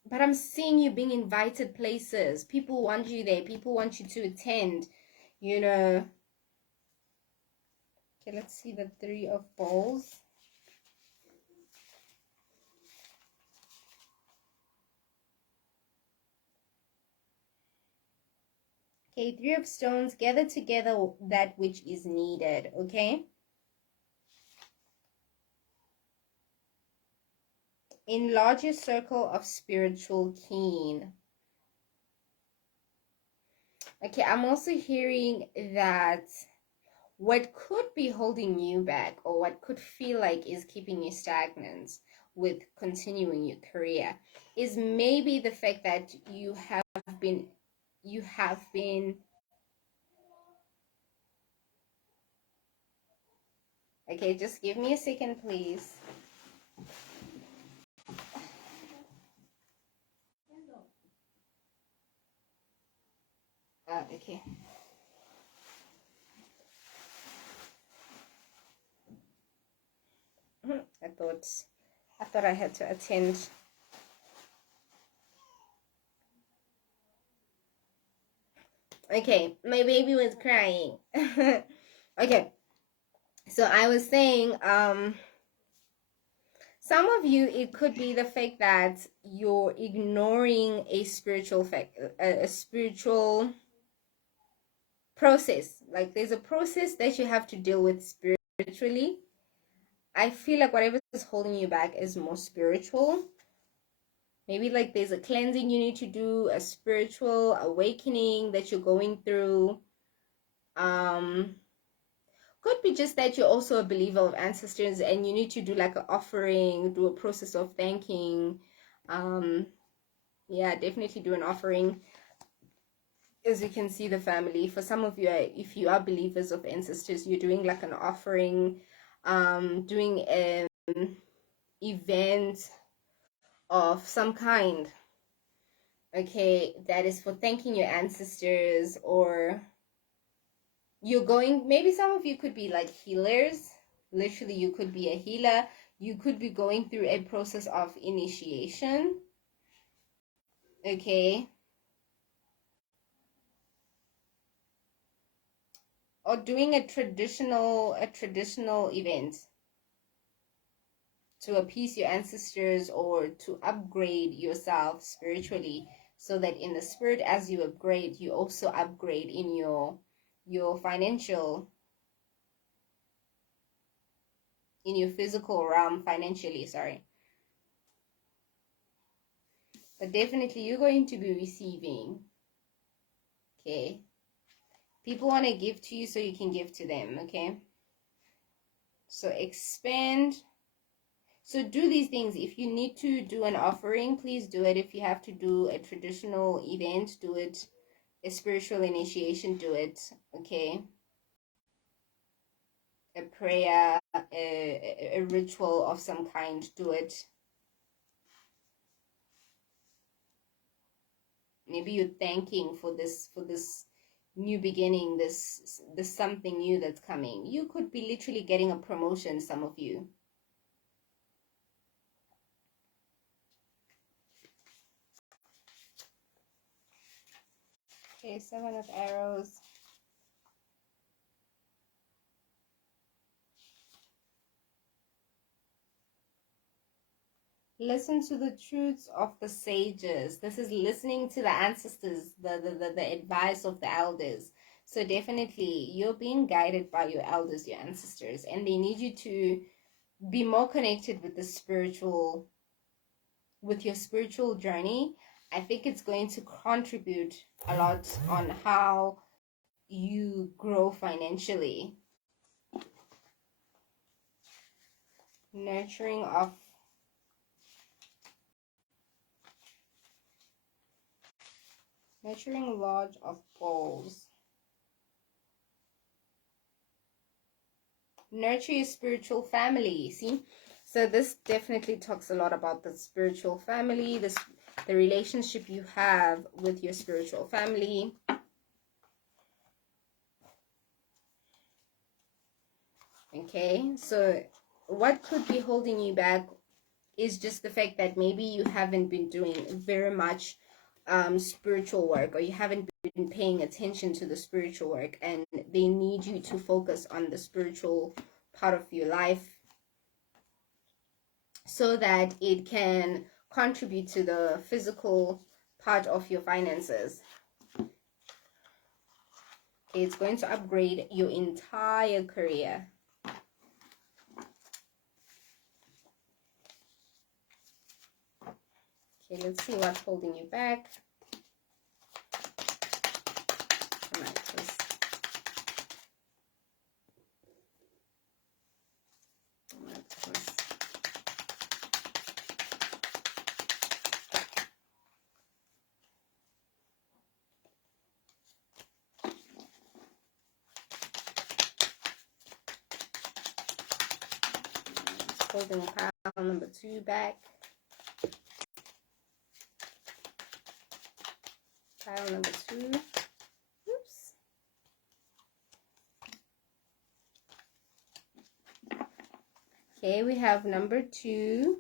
But I'm seeing you being invited places. People want you there. People want you to attend, you know. Okay, let's see the Three of Bowls. Okay, Three of Stones. Gather together that which is needed, okay? Enlarge your circle of spiritual kin. Okay, I'm also hearing that what could be holding you back, or what could feel like is keeping you stagnant with continuing your career, is maybe the fact that been you have been okay, just give me a second, please. Okay. I thought I had to attend. Okay, my baby was crying. Okay, so I was saying, some of you, it could be the fact that you're ignoring a spiritual fact, a spiritual process. Like there's a process that you have to deal with spiritually. I feel like whatever is holding you back is more spiritual. Maybe like there's a cleansing you need to do, a spiritual awakening that you're going through. Could be just that you're also a believer of ancestors and you need to do like an offering, do a process of thanking. Yeah, definitely do an offering. As you can see, the family, for some of you, if you are believers of ancestors, you're doing like an offering, doing an event of some kind, okay, that is for thanking your ancestors. Or you're going, maybe some of you could be like healers. Literally, you could be a healer. You could be going through a process of initiation, okay, or doing a traditional event to appease your ancestors or to upgrade yourself spiritually, so that in the spirit, as you upgrade, you also upgrade in your financial, in your physical realm financially, sorry. But definitely you're going to be receiving, okay? People want to give to you so you can give to them, okay? So expand. So do these things. If you need to do an offering, please do it. If you have to do a traditional event, do it. A spiritual initiation, do it, okay? A prayer, a ritual of some kind, do it. Maybe you're thanking for this new beginning, this something new that's coming. You could be literally getting a promotion, some of you. Okay, Seven of Arrows. Listen to the truths of the sages. This is listening to the ancestors, the advice of the elders. So definitely you're being guided by your elders, your ancestors, and they need you to be more connected with your spiritual journey. I think it's going to contribute a lot on how you grow financially. Nurturing Lodge of Bowls. Nurture your spiritual family. See, so this definitely talks a lot about the spiritual family, the relationship you have with your spiritual family. Okay, so what could be holding you back is just the fact that maybe you haven't been doing very much spiritual work, or you haven't been paying attention to the spiritual work, and they need you to focus on the spiritual part of your life so that it can contribute to the physical part of your finances. It's going to upgrade your entire career. Okay, let's see what's holding you back. Come on, please. Come on, please. Holding pile number 2 back. Pile number 2. Oops. Okay, we have number 2.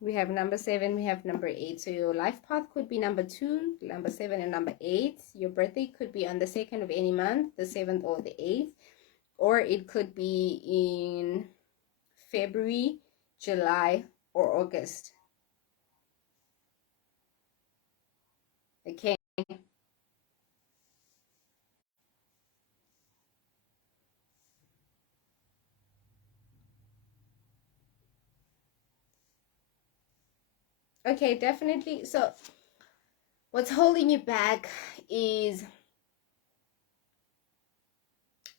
We have number 7. We have number 8. So your life path could be number 2, number 7, and number 8. Your birthday could be on the 2nd of any month, the 7th or the 8th. Or it could be in February, July, or August. Okay. Okay, definitely. So what's holding you back is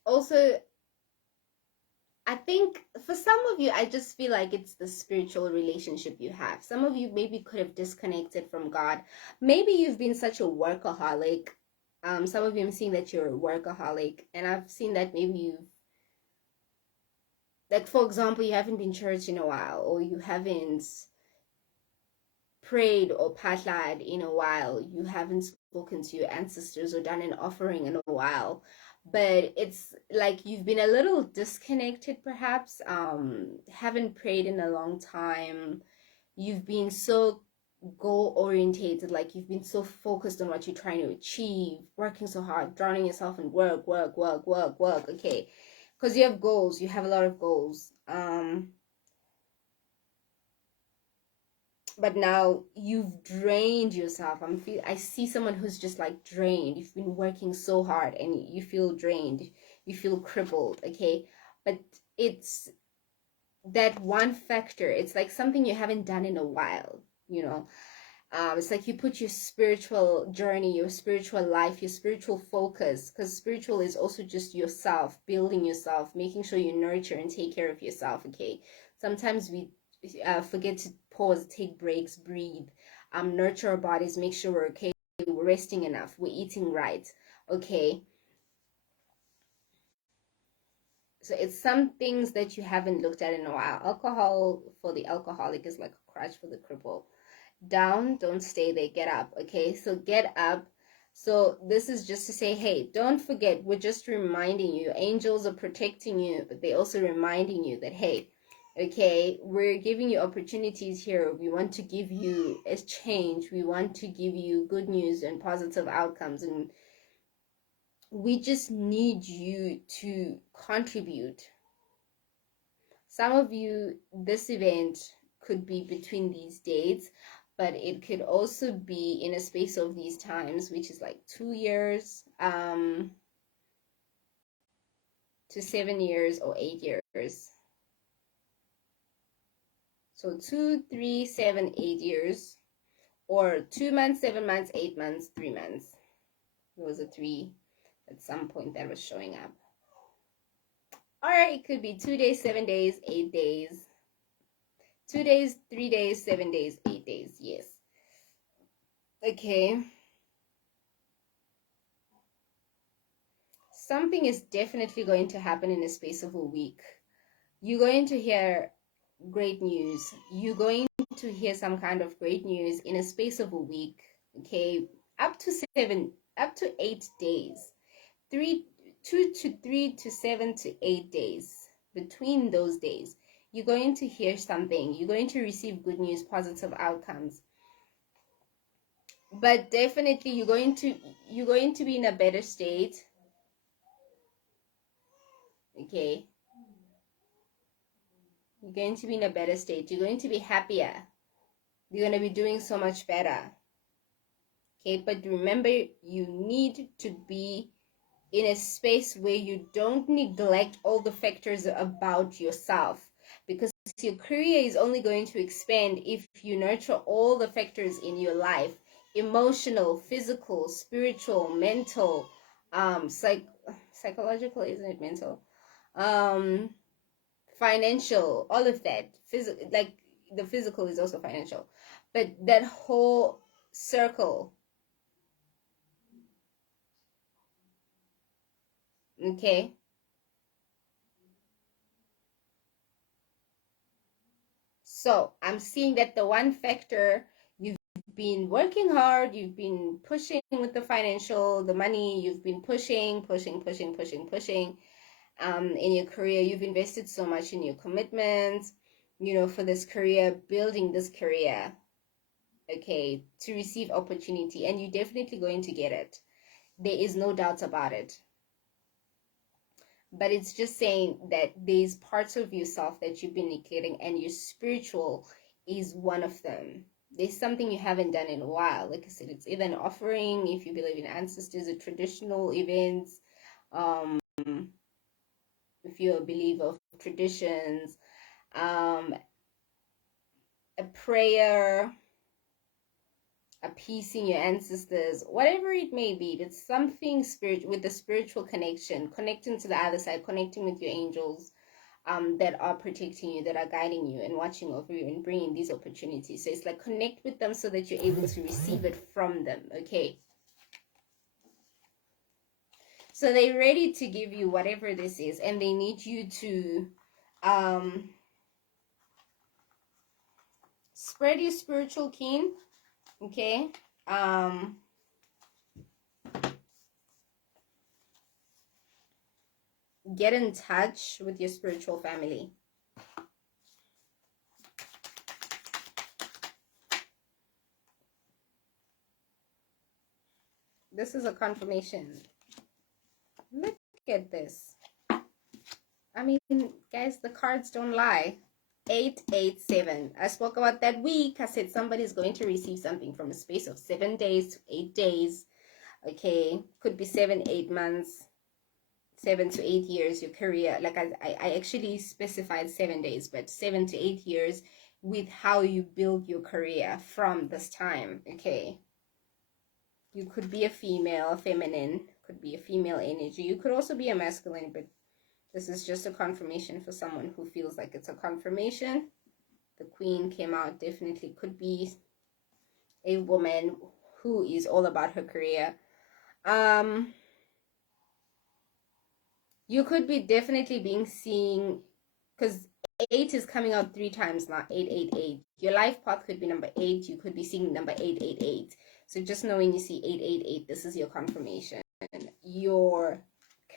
also, I think for some of you, I just feel like it's the spiritual relationship you have. Some of you maybe could have disconnected from God. Maybe you've been such a workaholic. Some of you, I'm seeing that you're a workaholic, and I've seen that maybe you've, like, for example, you haven't been church in a while, or you haven't prayed or patlad in a while, you haven't spoken to your ancestors or done an offering in a while, but it's like you've been a little disconnected, perhaps, haven't prayed in a long time. You've been so goal orientated, like you've been so focused on what you're trying to achieve, working so hard, drowning yourself in work. Okay, because you have goals, you have a lot of goals, but now you've drained yourself. I see someone who's just like drained. You've been working so hard and you feel drained, you feel crippled. Okay, but it's that one factor. It's like something you haven't done in a while, you know. It's like you put your spiritual journey, your spiritual life, your spiritual focus, because spiritual is also just yourself, building yourself, making sure you nurture and take care of yourself. Okay, sometimes we forget to pause, take breaks, breathe, nurture our bodies, make sure we're okay, we're resting enough, we're eating right. Okay, so it's some things that you haven't looked at in a while. Alcohol for the alcoholic is like a crutch for the cripple. Down, don't stay there, get up. Okay, so get up. So this is just to say, hey, don't forget, we're just reminding you, angels are protecting you, but they're also reminding you that, hey, okay, we're giving you opportunities here. We want to give you a change. We want to give you good news and positive outcomes, and we just need you to contribute. Some of you, this event could be between these dates, but it could also be in a space of these times, which is like 2 years to 7 years or 8 years. So 2, 3, 7, 8 years, or 2 months, 7 months, 8 months, 3 months. There was a 3 at some point that was showing up. Or it could be 2 days, 7 days, 8 days. 2 days, 3 days, 7 days, 8 days. Yes. Okay. Something is definitely going to happen in a space of a week. You're going to hear great news. You're going to hear some kind of great news in a space of a week. Okay. Up to 8 days. 2 to 3 to 7 to 8 days. Between those days, You're going to hear something. You're going to receive good news, positive outcomes. But definitely you're going to be in a better state. Okay. You're going to be in a better state. You're going to be happier. You're going to be doing so much better. Okay, but remember, you need to be in a space where you don't neglect all the factors about yourself, because your career is only going to expand if you nurture all the factors in your life: emotional, physical, spiritual, mental, psychological, isn't it mental, financial, all of that. Like the physical is also financial, but that whole circle. Okay. So I'm seeing that the one factor, you've been working hard, you've been pushing with the financial, the money, you've been pushing in your career. You've invested so much in your commitments, for this career, building this career, okay, to receive opportunity, and you're definitely going to get it. There is no doubt about it. But it's just saying that there's parts of yourself that you've been neglecting, and your spiritual is one of them. There's something you haven't done in a while. Like I said, it's either an offering, if you believe in ancestors, or traditional events, if you're a believer of traditions, a prayer, appeasing your ancestors, whatever it may be. It's something spiritual, with the spiritual connection, connecting to the other side, connecting with your angels, that are protecting you, that are guiding you and watching over you and bringing these opportunities. So it's like, connect with them so that you're able to receive it from them. Okay. So they're ready to give you whatever this is, and they need you to spread your spiritual king. Okay. Get in touch with your spiritual family. This is a confirmation. Look at this. I mean, guys, the cards don't lie. 887. I spoke about that week. I said somebody's going to receive something from a space of 7 days to 8 days. Okay, could be 7-8 months, 7 to 8 years. Your career, like I actually specified 7 days, but 7 to 8 years with how you build your career from this time. Okay, you could be a female, a feminine, could be a female energy. You could also be a masculine, but this is just a confirmation for someone who feels like it's a confirmation. The Queen came out. Definitely could be a woman who is all about her career. You could be definitely being seen, because 8 is coming out 3 times now. 888. Your life path could be number 8. You could be seeing number 888. So just know when you see 888, this is your confirmation. Your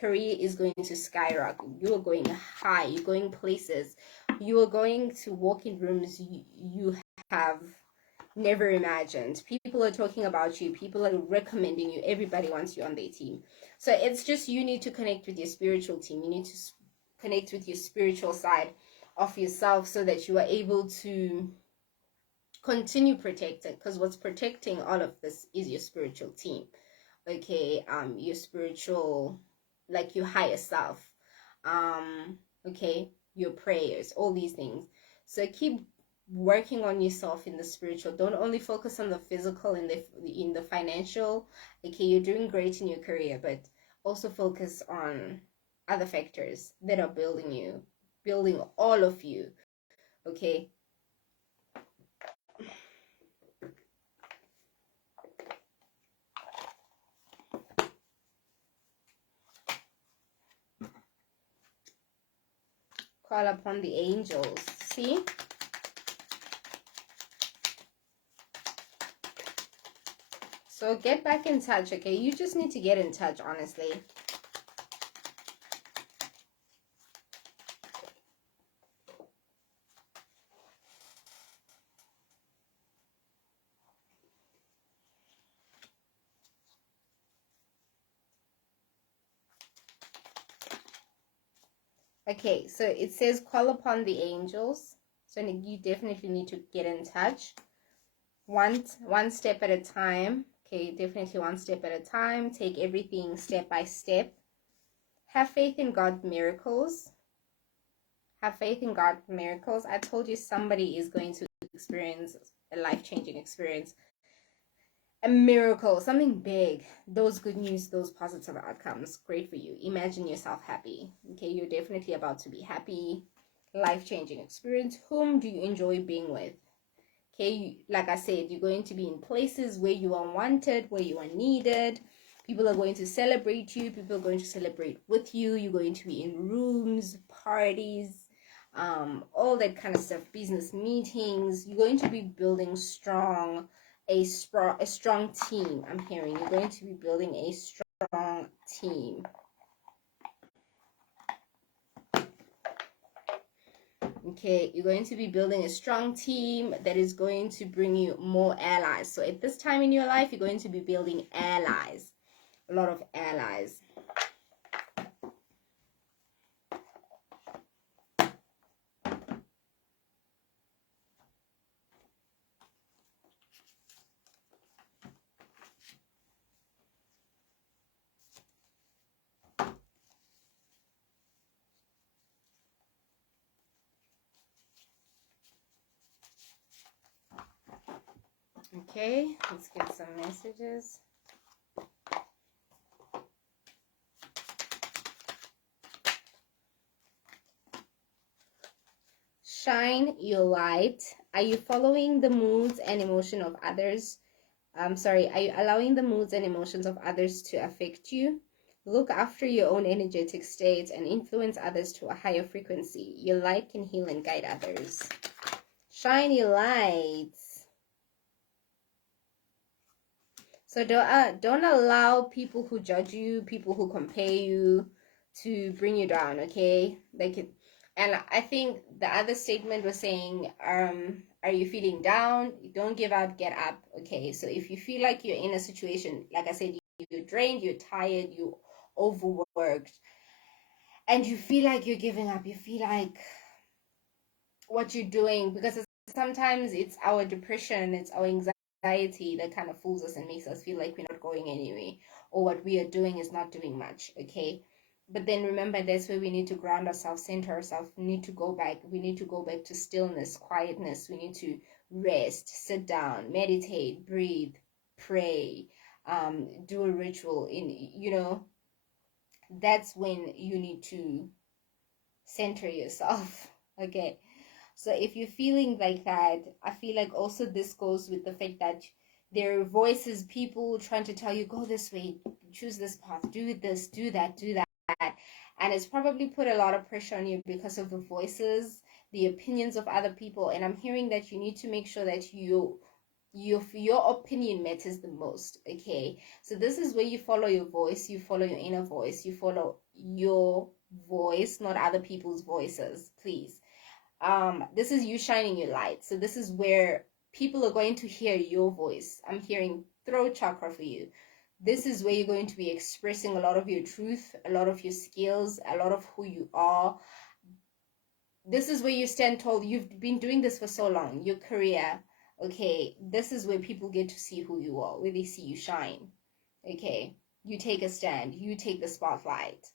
career is going to skyrocket. You are going high. You're going places. You are going to walk in rooms you have never imagined. People are talking about you. People are recommending you. Everybody wants you on their team. So it's just, you need to connect with your spiritual team. You need to connect with your spiritual side of yourself so that you are able to continue protecting, because what's protecting all of this is your spiritual team. Okay, your spiritual, like your higher self, okay, your prayers, all these things. So keep working on yourself in the spiritual. Don't only focus on the physical and in the financial. Okay, you're doing great in your career, but also focus on other factors that are building you, building all of you. Okay. Call upon the angels. See? So get back in touch, okay? You just need to get in touch, honestly. Okay, so it says call upon the angels. So you definitely need to get in touch. One step at a time. Okay, definitely one step at a time. Take everything step by step. Have faith in God's miracles. Have faith in God's miracles. I told you somebody is going to experience a life-changing experience, a miracle, something big. Those good news, those positive outcomes, great for you. Imagine yourself happy. Okay, you're definitely about to be happy. Life-changing experience. Whom do you enjoy being with? Okay, like I said, you're going to be in places where you are wanted, where you are needed. People are going to celebrate you. People are going to celebrate with you. You're going to be in rooms, parties, all that kind of stuff, business meetings. You're going to be building a strong team. I'm hearing you're going to be building a strong team. Okay, you're going to be building a strong team that is going to bring you more allies. So at this time in your life, you're going to be building allies, a lot of allies. Okay, let's get some messages. Shine your light. Are you following the moods and emotion of others? Are you allowing the moods and emotions of others to affect you? Look after your own energetic state and influence others to a higher frequency. Your light can heal and guide others. Shine your lights. So don't allow people who judge you, people who compare you, to bring you down. Okay, and I think the other statement was saying, are you feeling down? Don't give up, get up. Okay, so if you feel like you're in a situation, like I said, you're drained, you're tired, you're overworked, and you feel like you're giving up, you feel like what you're doing, because sometimes it's our depression, it's our anxiety that kind of fools us and makes us feel like we're not going anywhere, or what we are doing is not doing much. Okay, but then remember, that's where we need to ground ourselves, center ourselves. We need to go back. We need to go back to stillness, quietness. We need to rest, sit down, meditate, breathe, pray, do a ritual. That's when you need to center yourself. Okay, so if you're feeling like that, I feel like also this goes with the fact that there are voices, people trying to tell you, go this way, choose this path, do this, do that, do that. And it's probably put a lot of pressure on you because of the voices, the opinions of other people. And I'm hearing that you need to make sure that your opinion matters the most. Okay, so this is where you follow your voice, you follow your inner voice, you follow your voice, not other people's voices, please. This is you shining your light. So this is where people are going to hear your voice. I'm hearing throat chakra for you. This is where you're going to be expressing a lot of your truth, a lot of your skills, a lot of who you are. This is where you stand tall. You've been doing this for so long, your career. Okay, this is where people get to see who you are, where they see you shine. Okay, you take a stand, you take the spotlight.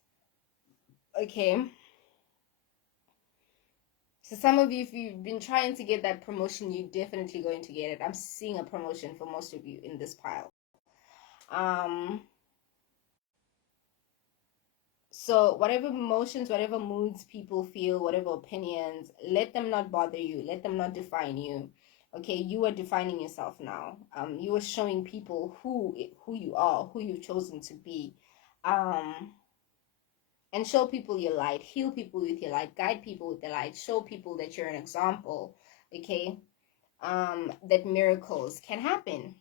Okay, so some of you, if you've been trying to get that promotion, you're definitely going to get it. I'm seeing a promotion for most of you in this pile. So whatever emotions, whatever moods people feel, whatever opinions, let them not bother you. Let them not define you. Okay, you are defining yourself now. You are showing people who you are, who you've chosen to be. And show people your light, heal people with your light, guide people with the light, show people that you're an example. Okay, that miracles can happen.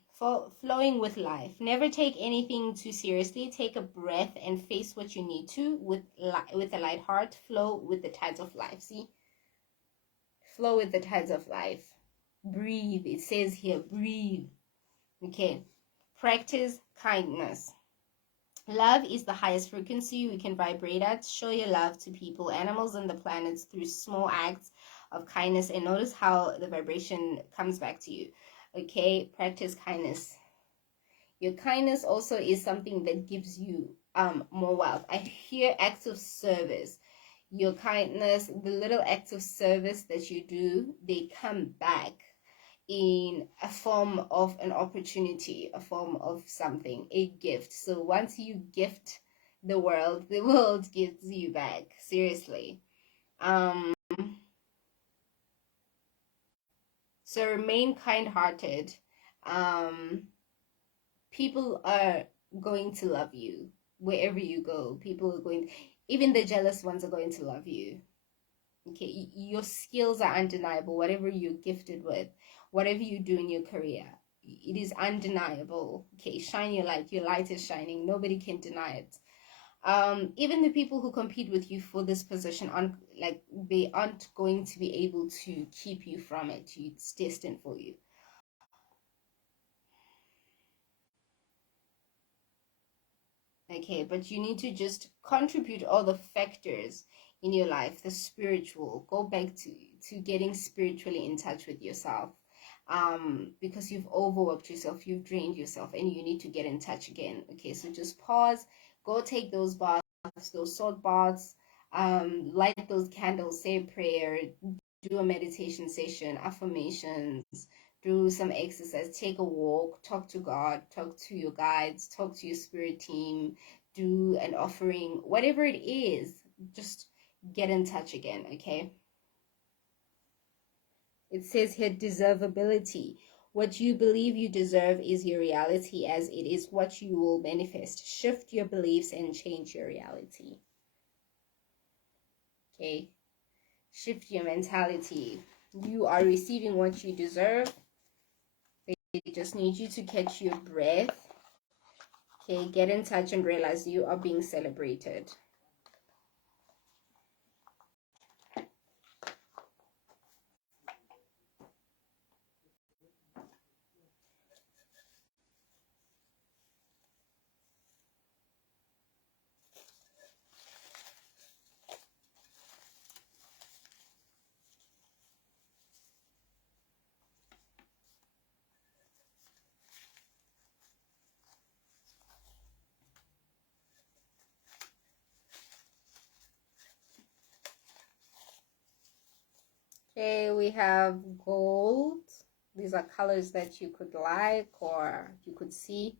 Flowing with life. Never take anything too seriously. Take a breath and face what you need to with a light heart. Flow with the tides of life. See, flow with the tides of life. Breathe. It says here, breathe. Okay, practice kindness. Love is the highest frequency we can vibrate at. Show your love to people, animals, and the planets through small acts of kindness, and notice how the vibration comes back to you. Okay, practice kindness. Your kindness also is something that gives you more wealth. I hear acts of service. Your kindness, the little acts of service that you do, they come back in a form of an opportunity, a form of something, a gift. So once you gift the world gives you back. Seriously. So remain kind-hearted. People are going to love you wherever you go. People are going, even the jealous ones are going to love you. Okay, your skills are undeniable. Whatever you're gifted with, whatever you do in your career, it is undeniable. Okay, shine your light. Your light is shining. Nobody can deny it. Even the people who compete with you for this position aren't, like, they aren't going to be able to keep you from it. It's destined for you. Okay, but you need to just contribute all the factors in your life, the spiritual. Go back to getting spiritually in touch with yourself. Because you've overworked yourself, you've drained yourself, and you need to get in touch again. Okay, so just pause, go take those baths, those salt baths, light those candles, say a prayer, do a meditation session, affirmations, do some exercise, take a walk, talk to God, talk to your guides, talk to your spirit team, do an offering, whatever it is, just get in touch again, okay? It says here deservability. What you believe you deserve is your reality, as it is what you will manifest. Shift your beliefs and change your reality. Okay? Shift your mentality. You are receiving what you deserve. They just need you to catch your breath. Okay, get in touch and realize you are being celebrated. Okay, we have gold. These are colors that you could like or you could see.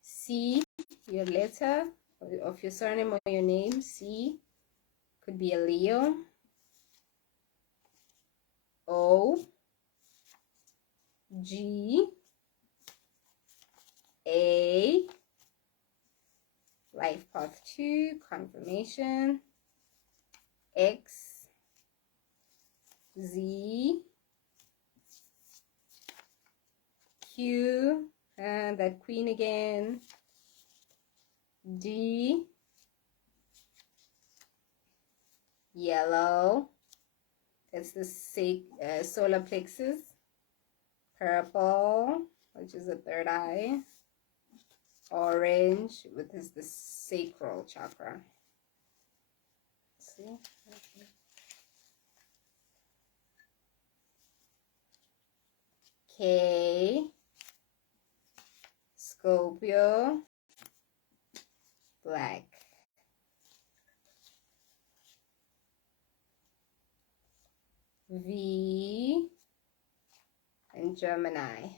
C, your letter of your surname or your name. C could be a Leo. O, G, A, life path 2, confirmation. X, Z, Q, and that queen again. D, yellow, that's the solar plexus. Purple, which is the third eye. Orange, which is the sacral chakra. See? Okay. K, Scorpio, black. V, and Gemini.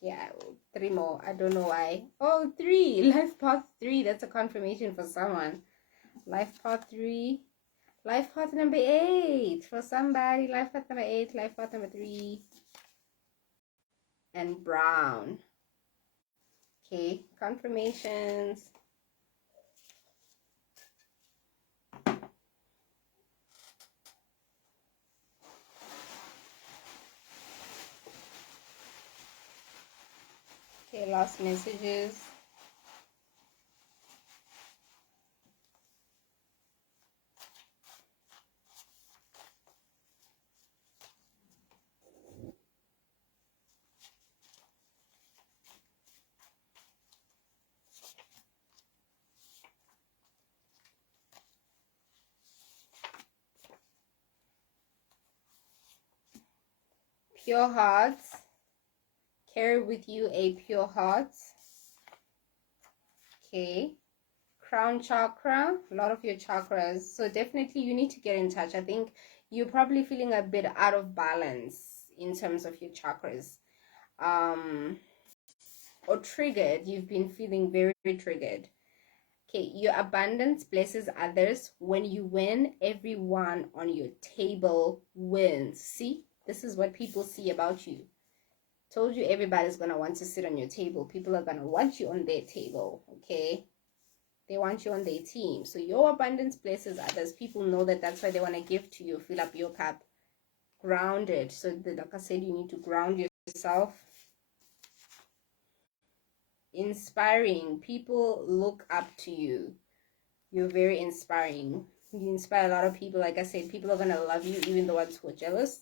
Yeah, 3 more. I don't know why. Oh, 3. Life path 3. That's a confirmation for someone. Life path 3. Life path number 8 for somebody. Life path number 8. Life path number 3. And brown. Okay, confirmations. Okay, last messages. Pure heart. Carry with you a pure heart. Okay. Crown chakra, a lot of your chakras. So definitely you need to get in touch. I think you're probably feeling a bit out of balance in terms of your chakras. Or triggered. You've been feeling very, very triggered. Okay, your abundance blesses others. When you win, everyone on your table wins. See, this is what people see about you. Told you everybody's gonna want to sit on your table. People are gonna want you on their table. Okay, they want you on their team. So your abundance blesses others. People know that. That's why they want to give to you. Fill up your cup. Grounded. So like I said, you need to ground yourself. Inspiring. People look up to you. You're very inspiring. You inspire a lot of people. Like I said, people are gonna love you, even the ones who are jealous.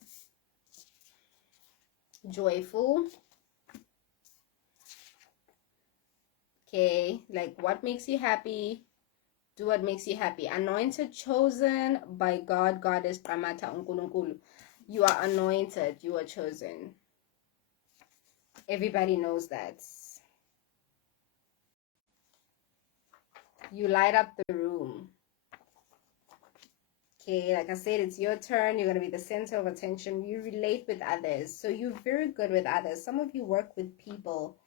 Joyful. Okay, like what makes you happy? Do what makes you happy. Anointed, chosen by God, Goddess, Pramata, Unkulunkulu. You are anointed. You are chosen. Everybody knows that. You light up the room. Okay, like I said, it's your turn. You're going to be the center of attention. You relate with others. So you're very good with others. Some of you work with people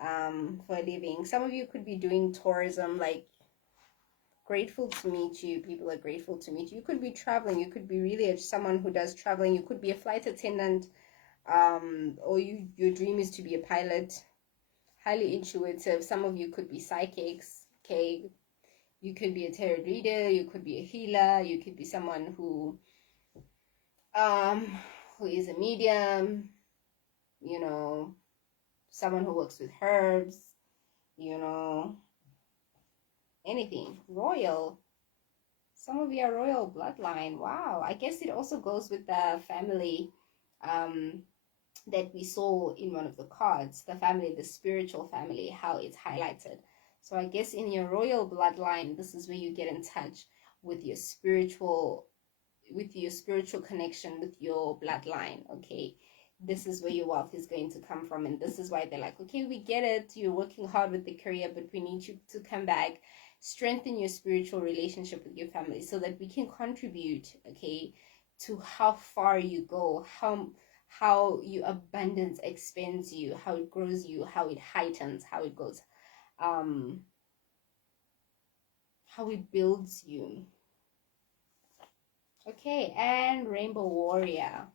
for a living. Some of you could be doing tourism, like grateful to meet you. People are grateful to meet you. You could be traveling. You could be really someone who does traveling. You could be a flight attendant, or your dream is to be a pilot. Highly intuitive. Some of you could be psychics. Okay, you could be a tarot reader. You could be a healer. You could be someone who is a medium. You know, someone who works with herbs. You know, anything royal. Some of you are royal bloodline. Wow. I guess it also goes with the family that we saw in one of the cards, the family, the spiritual family, how it's highlighted. So I guess in your royal bloodline, this is where you get in touch with your spiritual connection with your bloodline. Okay, this is where your wealth is going to come from, and this is why they're like, okay, we get it, you're working hard with the career, but we need you to come back, strengthen your spiritual relationship with your family so that we can contribute, okay, to how far you go, how your abundance expands you, how it grows you, how it heightens, how it goes, how it builds you. Okay, and Rainbow Warrior.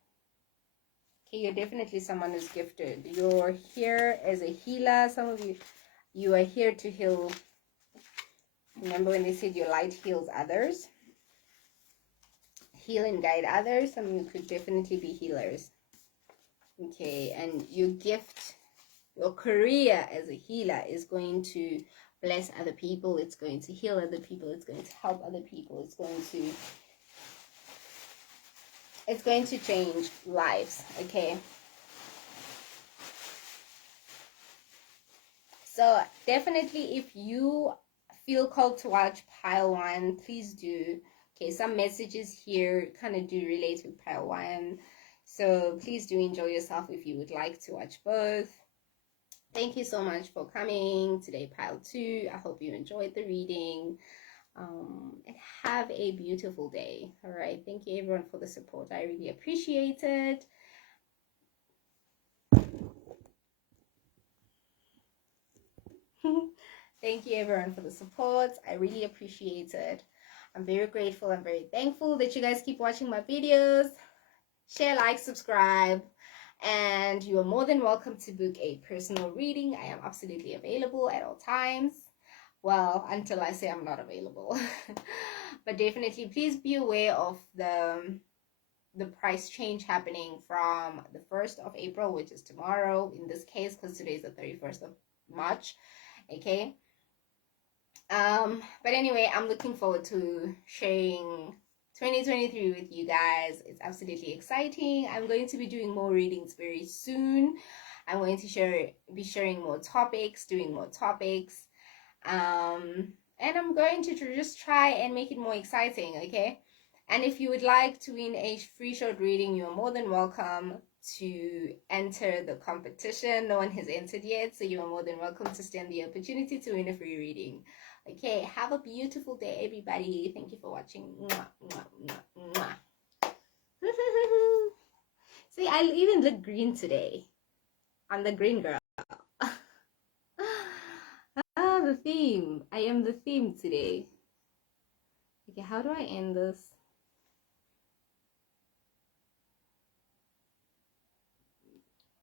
Okay, you're definitely someone who's gifted. You're here as a healer. Some of you are here to heal. Remember when they said your light heals others? Heal and guide others. Some of you could definitely be healers. Okay, and your gift, your career as a healer is going to bless other people. It's going to heal other people. It's going to help other people. It's going to change lives. Okay. So definitely, if you feel called to watch pile 1, please do. Okay, some messages here kind of do relate with pile 1. So please do enjoy yourself if you would like to watch both. Thank you so much for coming today, pile 2. I hope you enjoyed the reading. And have a beautiful day. All right. Thank you everyone for the support. I really appreciate it. Thank you everyone for the support. I really appreciate it. I'm very grateful. I'm very thankful that you guys keep watching my videos. Share, like, subscribe, and you are more than welcome to book a personal reading. I am absolutely available at all times. Well, until I say I'm not available. But definitely please be aware of the price change happening from the 1st of April, which is tomorrow in this case, because today is the 31st of March. Okay. But anyway, I'm looking forward to sharing 2023 with you guys. It's absolutely exciting. I'm going to be doing more readings very soon. I'm going to be sharing more topics, doing more topics. And I'm going to just try and make it more exciting, okay? And if you would like to win a free short reading, you're more than welcome to enter the competition. No one has entered yet, so you are more than welcome to stand the opportunity to win a free reading. Okay, have a beautiful day, everybody. Thank you for watching. Mwah, mwah, mwah, mwah. See, I even look green today. I'm the green girl. The theme. I am the theme today. Okay, how do I end this?